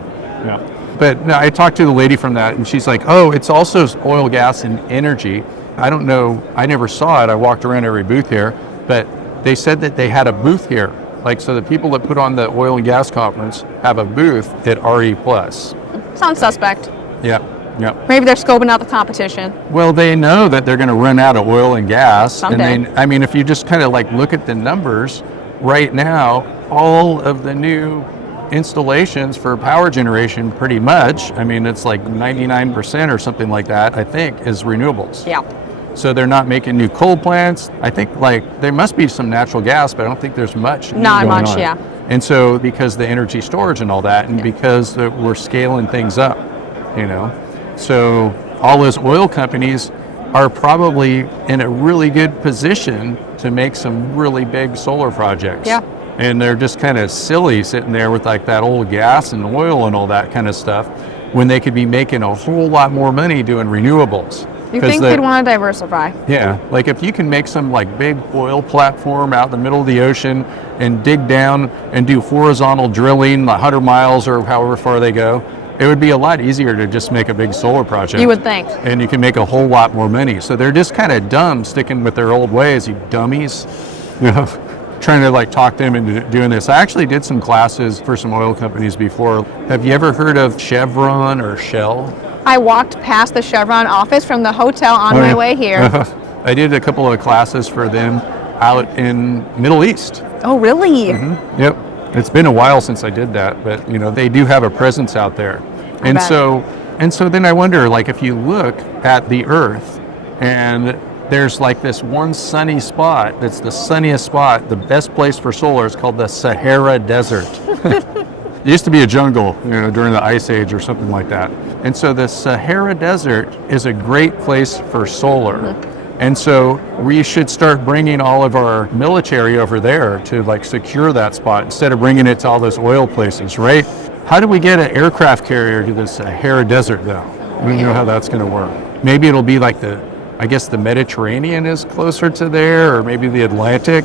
Yeah. But no, I talked to the lady from that, and she's like, oh, it's also oil, gas, and energy. I don't know. I never saw it. I walked around every booth here, but they said that they had a booth here. Like, so the people that put on the oil and gas conference have a booth at RE+. Sounds suspect. Yeah. Yeah. Maybe they're scoping out the competition. Well, they know that they're going to run out of oil and gas. Someday. And I mean, if you just kind of like look at the numbers right now, all of the new installations for power generation, pretty much, I mean, it's like 99% or something like that, I think, is renewables. Yeah. So they're not making new coal plants. I think like there must be some natural gas, but I don't think there's much. Not much, yeah. And so because the energy storage and all that, and because we're scaling things up, you know. So all those oil companies are probably in a really good position to make some really big solar projects. Yeah. And they're just kind of silly sitting there with like that old gas and oil and all that kind of stuff when they could be making a whole lot more money doing renewables. You think they'd want to diversify? Yeah, like if you can make some like big oil platform out in the middle of the ocean and dig down and do horizontal drilling 100 miles or however far they go, it would be a lot easier to just make a big solar project. You would think. And you can make a whole lot more money. So they're just kind of dumb sticking with their old ways, you dummies. You know, trying to like talk them into doing this. I actually did some classes for some oil companies before. Have you ever heard of Chevron or Shell? I walked past the Chevron office from the hotel on my way here. I did a couple of classes for them out in Middle East. Oh, really? Yep. It's been a while since I did that, but they do have a presence out there. And so then I wonder, like, if you look at the Earth and there's like this one sunny spot that's the sunniest spot, the best place for solar is called the Sahara Desert. It used to be a jungle, during the Ice Age or something like that. And so the Sahara Desert is a great place for solar. And so we should start bringing all of our military over there to like secure that spot instead of bringing it to all those oil places, right? How do we get an aircraft carrier to the Sahara Desert though? I don't know how that's going to work. Maybe it'll be like the Mediterranean is closer to there, or maybe the Atlantic.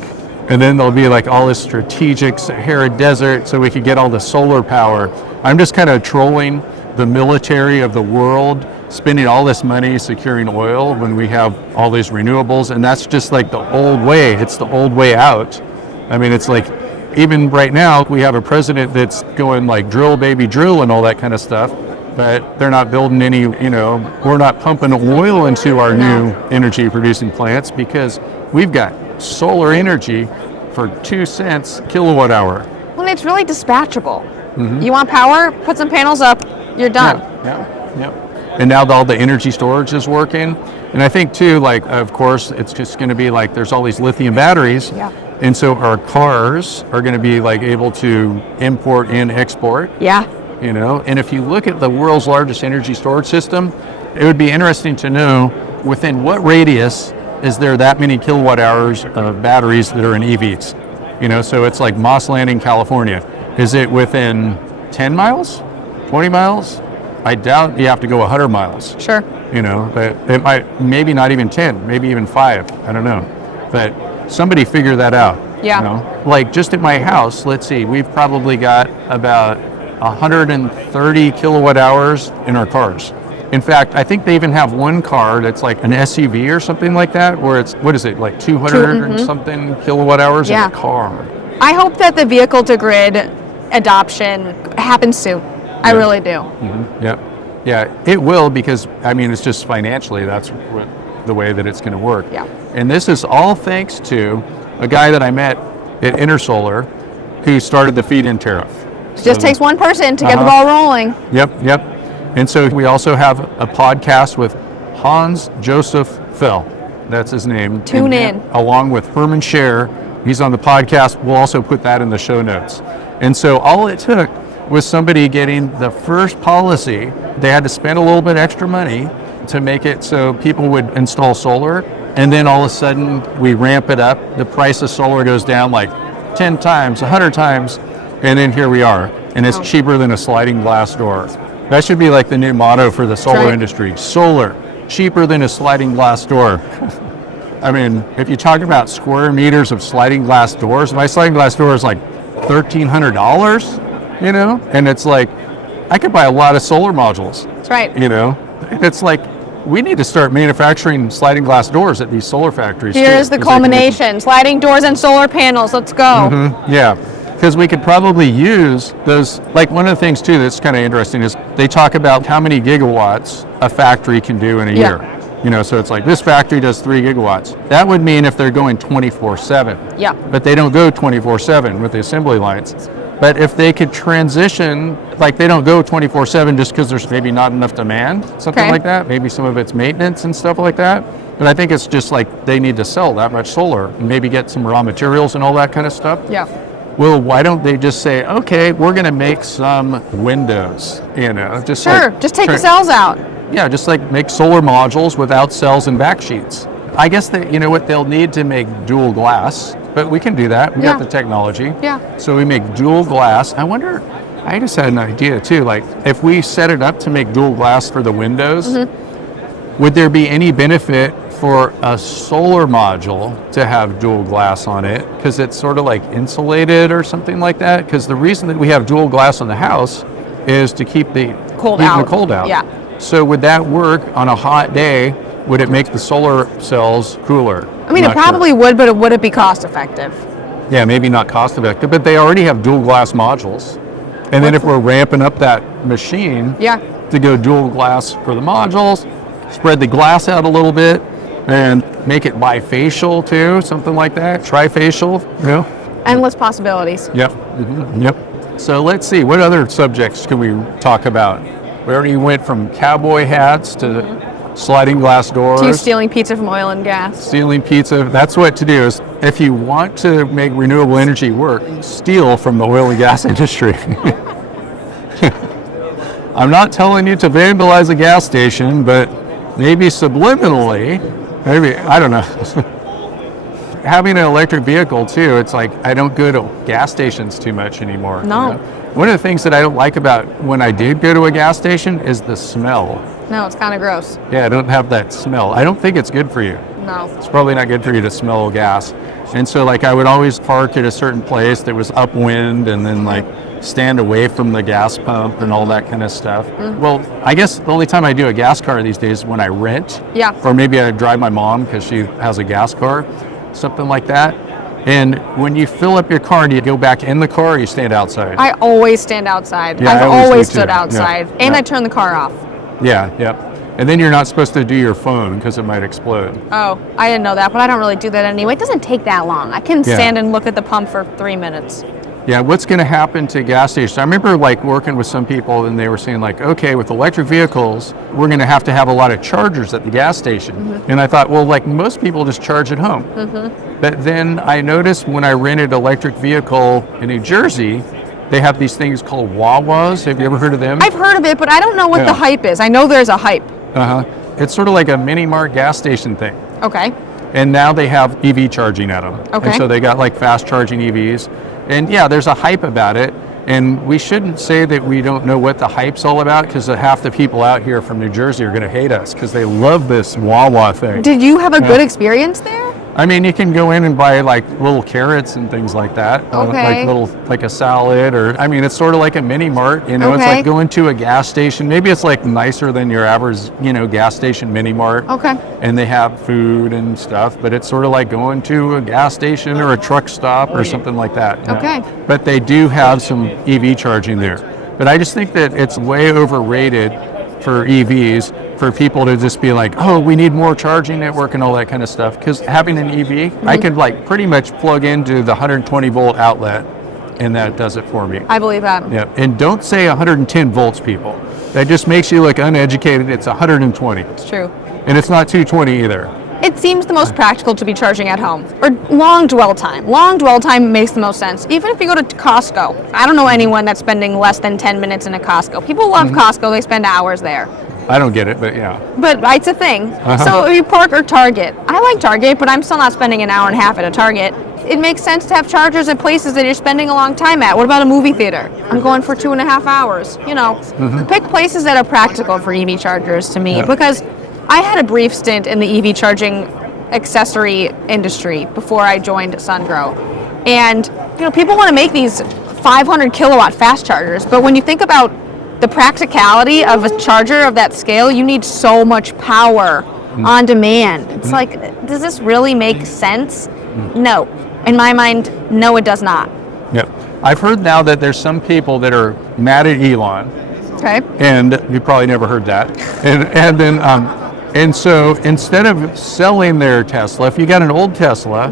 And then there'll be like all this strategic Sahara Desert so we could get all the solar power. I'm just kind of trolling the military of the world, spending all this money securing oil when we have all these renewables, and that's just like the old way. It's the old way out. I mean, it's like, even right now, we have a president that's going like drill, baby, drill and all that kind of stuff, but they're not building any, we're not pumping oil into our new energy producing plants because we've got solar energy for 2 cents kilowatt hour. Well, it's really dispatchable. You want power? Put some panels up, you're done. Yeah. And now all the energy storage is working. And I think too, like, of course, it's just going to be like, there's all these lithium batteries. Yeah. And so our cars are going to be like able to import and export. Yeah. And if you look at the world's largest energy storage system, it would be interesting to know within what radius is there that many kilowatt hours of batteries that are in EVs. So it's like Moss Landing, California. Is it within 10 miles, 20 miles? I doubt you have to go 100 miles. Sure. But it might, maybe not even 10, maybe even 5, I don't know. But somebody figure that out. Yeah. Like just at my house, let's see, we've probably got about 130 kilowatt hours in our cars. In fact, I think they even have one car that's like an SUV or something like that, where it's, what is it, like 200 and something kilowatt hours in a car. I hope that the vehicle to grid adoption happens soon. I really do. Yeah, it will, because I mean, it's just financially, that's the way that it's going to work. Yeah. And this is all thanks to a guy that I met at Intersolar who started the feed-in tariff. It just takes one person to get the ball rolling. Yep. And so we also have a podcast with Hans Joseph Fell. That's his name. Tune in. Along with Herman Scher. He's on the podcast. We'll also put that in the show notes. And so all it took was somebody getting the first policy. They had to spend a little bit extra money to make it so people would install solar. And then all of a sudden we ramp it up. The price of solar goes down like 10 times, 100 times. And then here we are. And it's cheaper than a sliding glass door. That should be like the new motto for the solar industry. Solar, cheaper than a sliding glass door. I mean, if you talk about square meters of sliding glass doors, my sliding glass door is like $1,300, and it's like, I could buy a lot of solar modules. That's right. It's like, we need to start manufacturing sliding glass doors at these solar factories. Here's the culmination, sliding doors and solar panels, let's go. Yeah. Because we could probably use those, like one of the things too that's kind of interesting is they talk about how many gigawatts a factory can do in a year. So it's like this factory does 3 gigawatts. That would mean if they're going 24/7. Yeah. But they don't go 24/7 with the assembly lines. But if they could transition, like they don't go 24/7 just because there's maybe not enough demand, something like that. Maybe some of it's maintenance and stuff like that. But I think it's just like they need to sell that much solar and maybe get some raw materials and all that kind of stuff. Yeah. Well, why don't they just say, okay, we're going to make some windows, just just take the cells out. Yeah, just like make solar modules without cells and backsheets. I guess that, what they'll need to make dual glass, but we can do that. We got the technology. Yeah. So we make dual glass. I wonder, I just had an idea too, like if we set it up to make dual glass for the windows, would there be any benefit for a solar module to have dual glass on it? Because it's sort of like insulated or something like that. Because the reason that we have dual glass on the house is to keep the cold out. Yeah. So would that work on a hot day? Would it make the solar cells cooler? I mean, it probably would, but would it be cost effective? Yeah, maybe not cost effective, but they already have dual glass modules. And then if we're ramping up that machine to go dual glass for the modules, spread the glass out a little bit, and make it bifacial too, something like that, trifacial, you know? Endless possibilities. Yep. Yep. So let's see, what other subjects can we talk about? We already went from cowboy hats to sliding glass doors. To you stealing pizza from oil and gas. Stealing pizza. That's what to do is, if you want to make renewable energy work, steal from the oil and gas industry. I'm not telling you to vandalize a gas station, but maybe subliminally, maybe, I don't know. Having an electric vehicle too, it's like I don't go to gas stations too much anymore. No. You know? One of the things that I don't like about when I did go to a gas station is the smell. No, it's kind of gross. Yeah, I don't have that smell. I don't think it's good for you. No. It's probably not good for you to smell gas. And so like I would always park at a certain place that was upwind and then like stand away from the gas pump and all that kind of stuff. Well, I guess the only time I do a gas car these days is when I rent. Yeah. Or maybe I drive my mom because she has a gas car, something like that. And when you fill up your car, do you go back in the car or you stand outside? I always stand outside. Yeah, I I've always always do too. stood outside. Yeah. And Yeah. I turn the car off. Yeah, yep. And then you're not supposed to do your phone because it might explode. Oh, I didn't know that, but I don't really do that anyway. It doesn't take that long. I can stand and look at the pump for 3 minutes. Yeah, what's going to happen to gas stations? I remember like working with some people and they were saying like, okay, with electric vehicles, we're going to have a lot of chargers at the gas station. And I thought, well, like most people just charge at home. But then I noticed when I rented an electric vehicle in New Jersey, they have these things called Wawas. Have you ever heard of them? I've heard of it, but I don't know what the hype is. I know there's a hype. It's sort of like a mini mart gas station thing. Okay. And now they have EV charging at them. Okay. And so they got like fast charging EVs. And yeah, there's a hype about it. And we shouldn't say that we don't know what the hype's all about because half the people out here from New Jersey are going to hate us because they love this Wawa thing. Did you have a good experience there? I mean, you can go in and buy like little carrots and things like that. Okay. Like a salad or, I mean, it's sort of like a mini mart, you know, It's like going to a gas station. Maybe it's like nicer than your average, you know, gas station mini mart. Okay. And they have food and stuff, but it's sort of like going to a gas station or a truck stop or something like that. you know. Okay. But they do have some EV charging there. But I just think that it's way overrated for EVs for people to just be like, oh, we need more charging network and all that kind of stuff. Because having an EV, I could like pretty much plug into the 120 volt outlet and that does it for me. I believe that. Yeah, and don't say 110 volts, people. That just makes you look uneducated. It's 120. It's true. And it's not 220 either. It seems the most practical to be charging at home. Or long dwell time. Long dwell time makes the most sense. Even if you go to Costco. I don't know anyone that's spending less than 10 minutes in a Costco. People love Costco. They spend hours there. I don't get it, but yeah. But it's a thing. So if you park or Target. I like Target, but I'm still not spending an hour and a half at a Target. It makes sense to have chargers at places that you're spending a long time at. What about a movie theater? I'm going for 2.5 hours. You know, pick places that are practical for EV chargers to me because I had a brief stint in the EV charging accessory industry before I joined SunGrow. And, you know, people want to make these 500 kilowatt fast chargers, but when you think about the practicality of a charger of that scale, you need so much power on demand. It's like, does this really make sense? No. In my mind, no, it does not. Yep. I've heard now that there's some people that are mad at Elon. Okay. And you probably never heard that. And then, and so instead of selling their Tesla, if you got an old Tesla,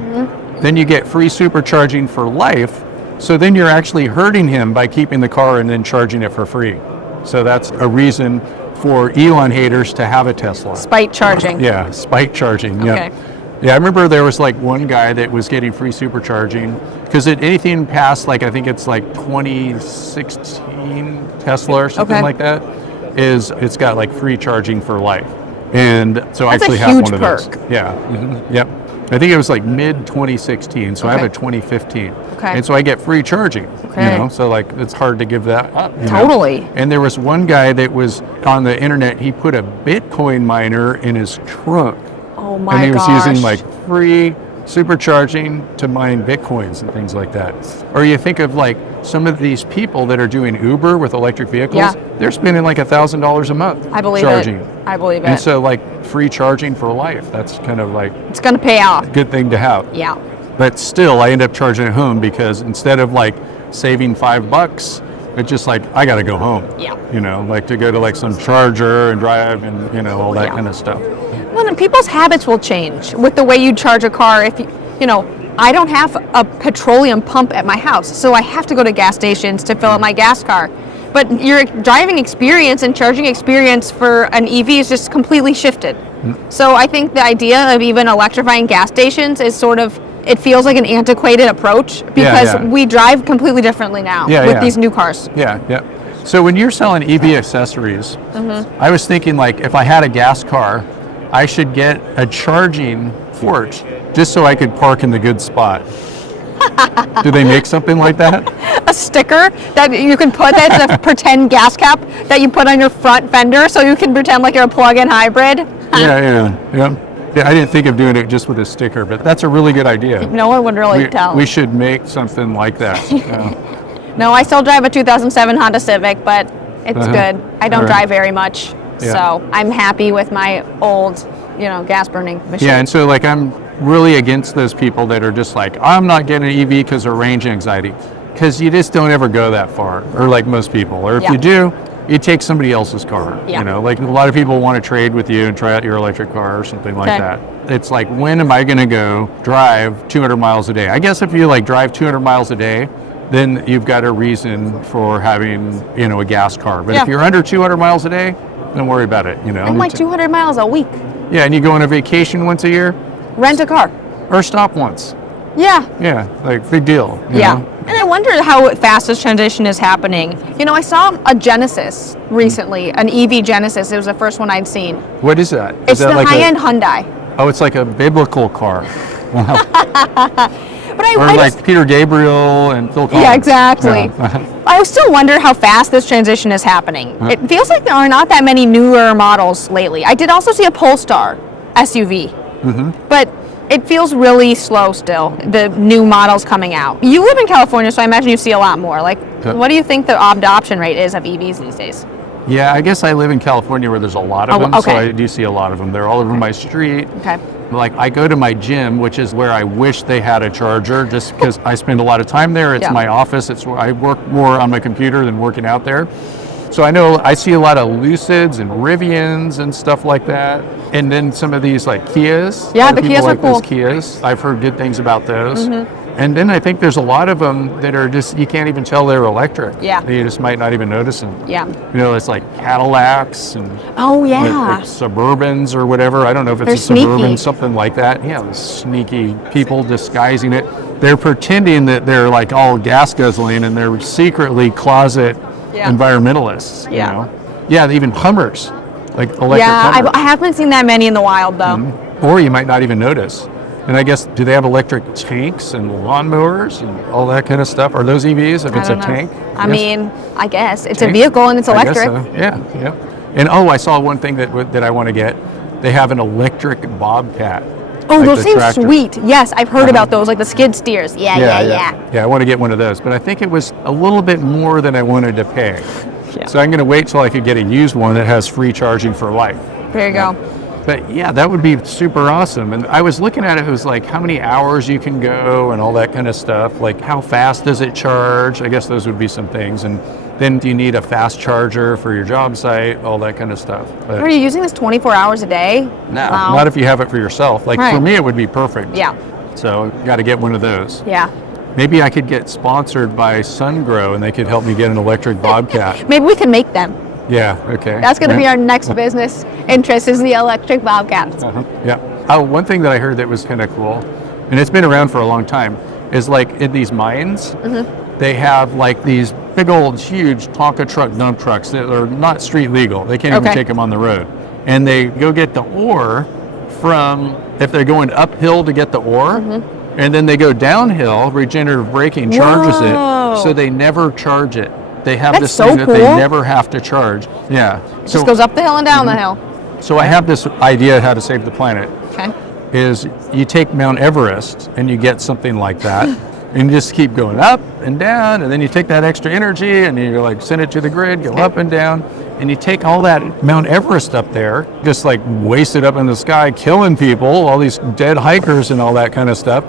then you get free supercharging for life. So then you're actually hurting him by keeping the car and then charging it for free. So that's a reason for Elon haters to have a Tesla. Spite charging. Yeah, spike charging. Okay. Yeah, I remember there was like one guy that was getting free supercharging because anything past like I think it's like 2016 Tesla or something like that it's got like free charging for life. And so I actually have one of those. Yeah. Yep. I think it was like mid 2016, so I have a 2015. Okay. And so I get free charging. Okay. You know, so like it's hard to give that up. you know? Totally. And there was one guy that was on the internet, he put a Bitcoin miner in his trunk. Oh my And he was gosh. using like free supercharging to mine Bitcoins and things like that. Or you think of like some of these people that are doing Uber with electric vehicles, they're spending like $1,000 a month I believe charging. it. I believe it. And so like free charging for life, that's kind of like It's going to pay off. a good thing to have. Yeah. But still, I end up charging at home because instead of like saving $5, it's just like, I got to go home. Yeah. You know, like to go to like some charger and drive and, you know, all that kind of stuff. Well, people's habits will change with the way you charge a car. If you know, I don't have a petroleum pump at my house, so I have to go to gas stations to fill up my gas car. But your driving experience and charging experience for an EV is just completely shifted. So I think the idea of even electrifying gas stations is sort of, it feels like an antiquated approach because we drive completely differently now with these new cars. Yeah. So when you're selling EV accessories, I was thinking like if I had a gas car, I should get a charging port just so I could park in the good spot. Do they make something like that? A sticker that you can put, that's a pretend gas cap that you put on your front fender so you can pretend like you're a plug-in hybrid. Yeah, I didn't think of doing it just with a sticker, but that's a really good idea. No one would really tell. We should make something like that. No, I still drive a 2007 Honda Civic, but it's good. I don't drive very much, so I'm happy with my old, gas burning machine. Yeah, and so like I'm really against those people that are just like, I'm not getting an EV because of range anxiety, because you just don't ever go that far, or like most people, or if you do, you take somebody else's car. Like a lot of people want to trade with you and try out your electric car or something like that. It's like, when am I going to go drive 200 miles a day? I guess if you like drive 200 miles a day, then you've got a reason for having, a gas car. But if you're under 200 miles a day, don't worry about it. I'm like 200 miles a week. Yeah, and you go on a vacation once a year? Rent a car. Or stop once. Yeah. Yeah, like big deal. You know? And I wonder how fast this transition is happening. I saw a Genesis recently, an EV Genesis. It was the first one I'd seen. What is that? It's the high-end Hyundai. Oh, it's like a biblical car. Wow. But I like Peter Gabriel and Phil Collins. Yeah, exactly. I still wonder how fast this transition is happening. It feels like there are not that many newer models lately. I did also see a Polestar SUV, but it feels really slow still, the new models coming out. You live in California, so I imagine you see a lot more. Like, what do you think the adoption rate is of EVs these days? Yeah, I guess I live in California where there's a lot of them, so I do see a lot of them. They're all over my street. Like, I go to my gym, which is where I wish they had a charger, just because I spend a lot of time there. It's my office. It's where I work more on my computer than working out there. So I see a lot of Lucids and Rivians and stuff like that. And then some of these like Kias. Yeah, the Kias are cool. Those Kias. I've heard good things about those. And then I think there's a lot of them that are just, you can't even tell they're electric. Yeah. You just might not even notice them. Yeah. It's like Cadillacs and like Suburbans or whatever. I don't know if it's They're a Suburban, sneaky. Something like that. Yeah, the sneaky people disguising it. They're pretending that they're like all gas guzzling and they're secretly closet environmentalists. Yeah, even Hummers, like electric Hummers. I haven't seen that many in the wild though. Or you might not even notice. And I guess, do they have electric tanks and lawnmowers and all that kind of stuff? Are those EVs if it's a tank? I guess. It's a vehicle and it's electric. I guess so. Yeah. And I saw one thing that I want to get. They have an electric bobcat. Oh, like those seem tractor. sweet. Yes, I've heard about those, like the skid steers. Yeah. Yeah, I want to get one of those. But I think it was a little bit more than I wanted to pay. Yeah. So I'm going to wait till I could get a used one that has free charging for life. There you go. But yeah, that would be super awesome. And I was looking at it, it was like how many hours you can go and all that kind of stuff. Like how fast does it charge? I guess those would be some things. And then do you need a fast charger for your job site? All that kind of stuff. But are you using this 24 hours a day? No, not if you have it for yourself. Like for me, it would be perfect. Yeah. So got to get one of those. Yeah. Maybe I could get sponsored by SunGrow and they could help me get an electric bobcat. Maybe we can make them. Yeah, okay. That's going to be our next business interest is the electric bobcats. Yeah. Oh, one thing that I heard that was kind of cool, and it's been around for a long time, is like in these mines, they have like these big old huge Tonka truck dump trucks that are not street legal. They can't even take them on the road. And they go get the ore from, if they're going uphill to get the ore, and then they go downhill, regenerative braking charges it, so they never charge it. They have this thing that they never have to charge. Yeah. It just goes up the hill and down the hill. So I have this idea how to save the planet. Okay. Is you take Mount Everest and you get something like that and you just keep going up and down, and then you take that extra energy and you like send it to the grid, go up and down, and you take all that Mount Everest up there, just like waste it up in the sky, killing people, all these dead hikers and all that kind of stuff,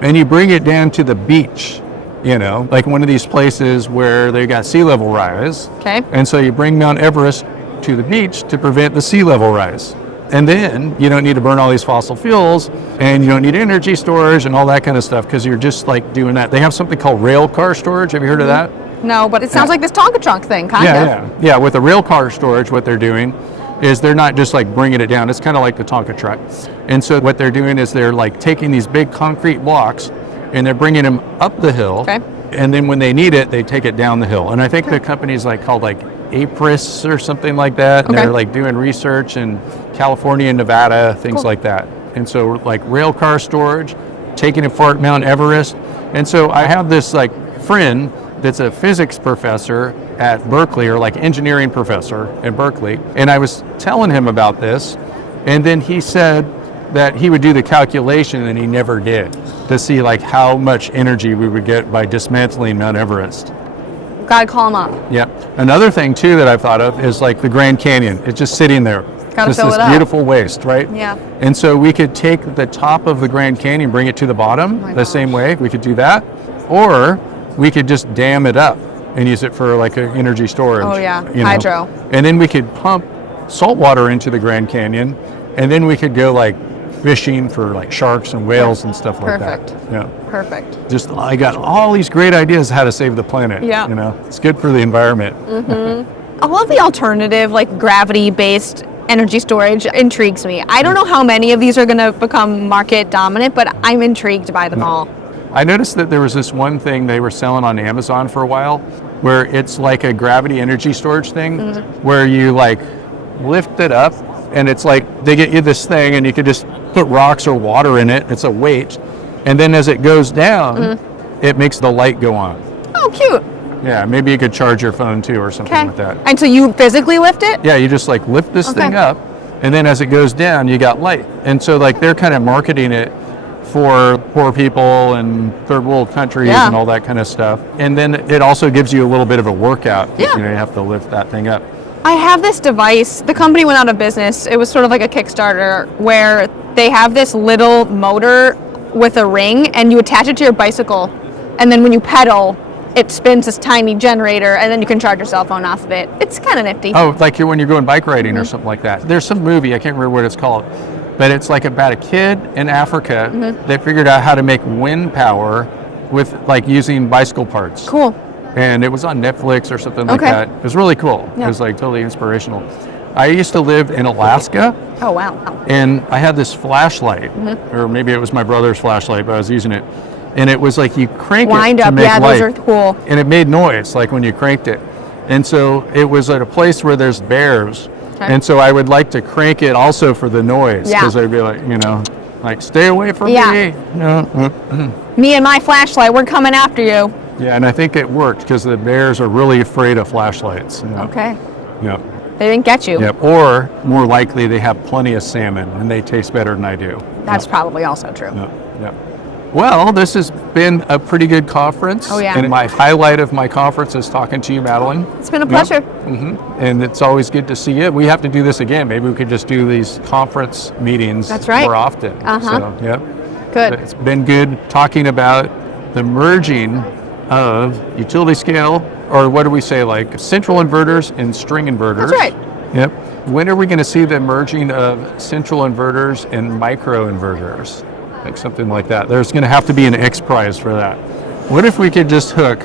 and you bring it down to the beach. Like one of these places where they got sea level rise. Okay. And so you bring Mount Everest to the beach to prevent the sea level rise. And then you don't need to burn all these fossil fuels, and you don't need energy storage and all that kind of stuff, because you're just like doing that. They have something called rail car storage. Have you heard of that? No, but it sounds like this Tonka trunk thing, kind of. Yeah. With the rail car storage, what they're doing is they're not just like bringing it down. It's kind of like the Tonka truck. And so what they're doing is they're like taking these big concrete blocks and they're bringing them up the hill. Okay. And then when they need it, they take it down the hill. And I think the company's like called like Apris or something like that. And they're like doing research in California and Nevada, things like that. And so like rail car storage, taking it apart Mount Everest. And so I have this like friend that's a physics professor at Berkeley, or like engineering professor at Berkeley. And I was telling him about this, and then he said that he would do the calculation, and he never did, to see like how much energy we would get by dismantling Mount Everest. Gotta call him up. Yeah. Another thing too that I've thought of is like the Grand Canyon. It's just sitting there. Gotta just fill this it up. beautiful waste, right? Yeah. And so we could take the top of the Grand Canyon, bring it to the bottom the same way. We could do that. Or we could just dam it up and use it for like an energy storage. Oh yeah, you know. hydro. And then we could pump salt water into the Grand Canyon, and then we could go like fishing for like sharks and whales and stuff like Perfect. that. Yeah. Perfect. Just, I got all these great ideas how to save the planet. Yeah. You know, it's good for the environment. All of the alternative, like gravity-based energy storage intrigues me. I don't know how many of these are going to become market dominant, but I'm intrigued by them all. I noticed that there was this one thing they were selling on Amazon for a while, where it's like a gravity energy storage thing, where you like lift it up, and it's like they get you this thing, and you could just put rocks or water in it. It's a weight, and then as it goes down, it makes the light go on. Oh, cute. Yeah, maybe you could charge your phone too, or something Okay. like that. And so you physically lift it? Yeah, you just like lift this thing Okay. up, and then as it goes down, you got light. And so like they're kind of marketing it for poor people and third world countries Yeah. and all that kind of stuff. And then it also gives you a little bit of a workout. Yeah. You know, you have to lift that thing up. I have this device. The company went out of business. It was sort of like a Kickstarter where they have this little motor with a ring, and you attach it to your bicycle, and then when you pedal, it spins this tiny generator, and then you can charge your cell phone off of it. It's kind of nifty. Oh, like when you're going bike riding or something like that. There's some movie, I can't remember what it's called, but it's like about a kid in Africa that figured out how to make wind power with like using bicycle parts. Cool. And it was on Netflix or something like Okay. that. It was really cool. Yeah. It was like totally inspirational. I used to live in Alaska, Oh, wow. and I had this flashlight, or maybe it was my brother's flashlight, but I was using it. And it was like you crank Wind it to up. make Yeah, light. those are cool. And it made noise, like when you cranked it. And so it was at a place where there's bears. Okay. And so I would like to crank it also for the noise, Yeah. because I'd be like, you know, like, stay away from Yeah. me. No. Me and my flashlight, we're coming after you. Yeah, and I think it worked, because the bears are really afraid of flashlights. You know? Okay. Yep. They didn't get you. Yep. Or more likely, they have plenty of salmon, and they taste better than I do. That's probably also true. Yep. Yep. Well, this has been a pretty good conference. Oh, yeah. And my highlight of my conference is talking to you, Madeline. It's been a pleasure. And it's always good to see you. We have to do this again. Maybe we could just do these conference meetings That's right. more often. Uh-huh. So, yep. Good. It's been good talking about the merging of utility scale, or what do we say, like central inverters and string inverters. That's right. Yep. When are we going to see the merging of central inverters and micro inverters? Like something like that. There's going to have to be an X prize for that. What if we could just hook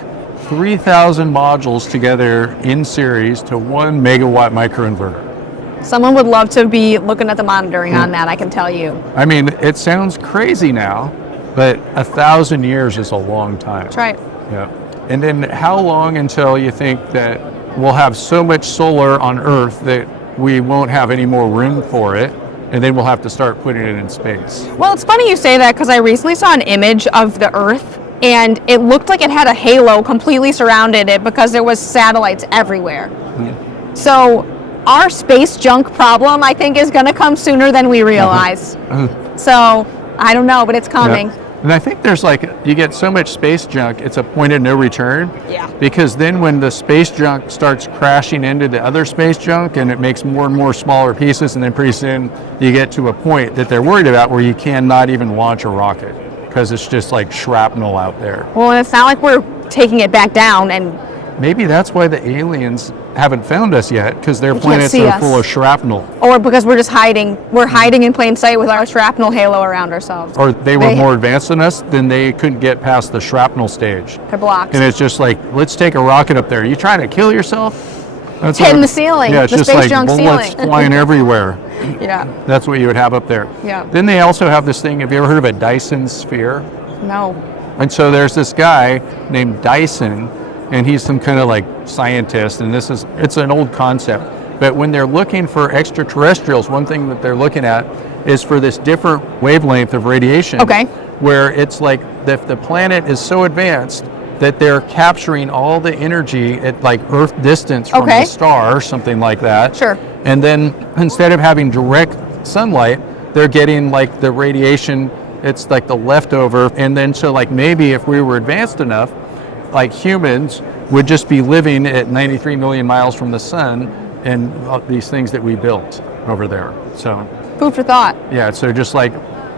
3,000 modules together in series to 1 megawatt microinverter? Someone would love to be looking at the monitoring on that, I can tell you. I mean, it sounds crazy now, but 1,000 years is a long time. That's right. Yeah. And then how long until you think that we'll have so much solar on Earth that we won't have any more room for it, and then we'll have to start putting it in space? Well, it's funny you say that because I recently saw an image of the Earth, and it looked like it had a halo completely surrounded it because there was satellites everywhere. So our space junk problem, I think, is going to come sooner than we realize. So I don't know, but it's coming. Yeah. And I think there's like, you get so much space junk, it's a point of no return. Yeah. Because then when the space junk starts crashing into the other space junk, and it makes more and more smaller pieces, and then pretty soon you get to a point that they're worried about where you cannot even launch a rocket because it's just like shrapnel out there. Well, and it's not like we're taking it back down and maybe that's why the aliens haven't found us yet, because their can't planets see are us. full of shrapnel. Or because we're just hiding. We're hiding in plain sight with our shrapnel halo around ourselves. Or they were more advanced than us, then they couldn't get past the shrapnel stage. They're blocked. And it's just like, let's take a rocket up there. You trying to kill yourself? That's Hitting what- the ceiling, Yeah, it's the just space like junk bullets ceiling. flying everywhere. Yeah. That's what you would have up there. Yeah. Then they also have this thing, have you ever heard of a Dyson sphere? No. And so there's this guy named Dyson, and he's some kind of like scientist, and it's an old concept. But when they're looking for extraterrestrials, one thing that they're looking at is for this different wavelength of radiation. Okay. Where it's like the planet is so advanced that they're capturing all the energy at like Earth distance from Okay. the star, something like that. Sure. And then instead of having direct sunlight, they're getting like the radiation, it's like the leftover. And then so like maybe if we were advanced enough, like humans would just be living at 93 million miles from the sun and these things that we built over there. So Food for thought. yeah, so just like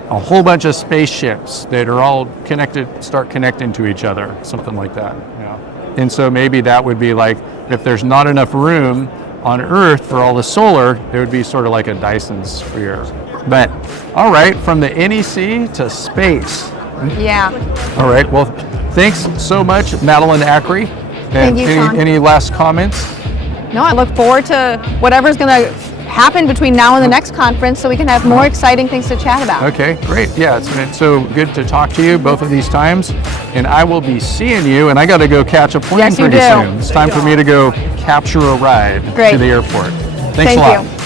a whole bunch of spaceships that are all connected, start connecting to each other, something like that. Yeah. And so maybe that would be like, if there's not enough room on Earth for all the solar, it would be sort of like a Dyson sphere. But all right, from the NEC to space. Yeah. All right, well, thanks so much, Madeline Acri. Thank you, Sean. Any last comments? No, I look forward to whatever's going to happen between now and the next conference so we can have more exciting things to chat about. Okay, great. Yeah, it's been so good to talk to you both of these times. And I will be seeing you, and I got to go catch a plane Yes, you pretty do. soon. It's time for me to go capture a ride Great. to the airport. Thanks Thank a lot. you.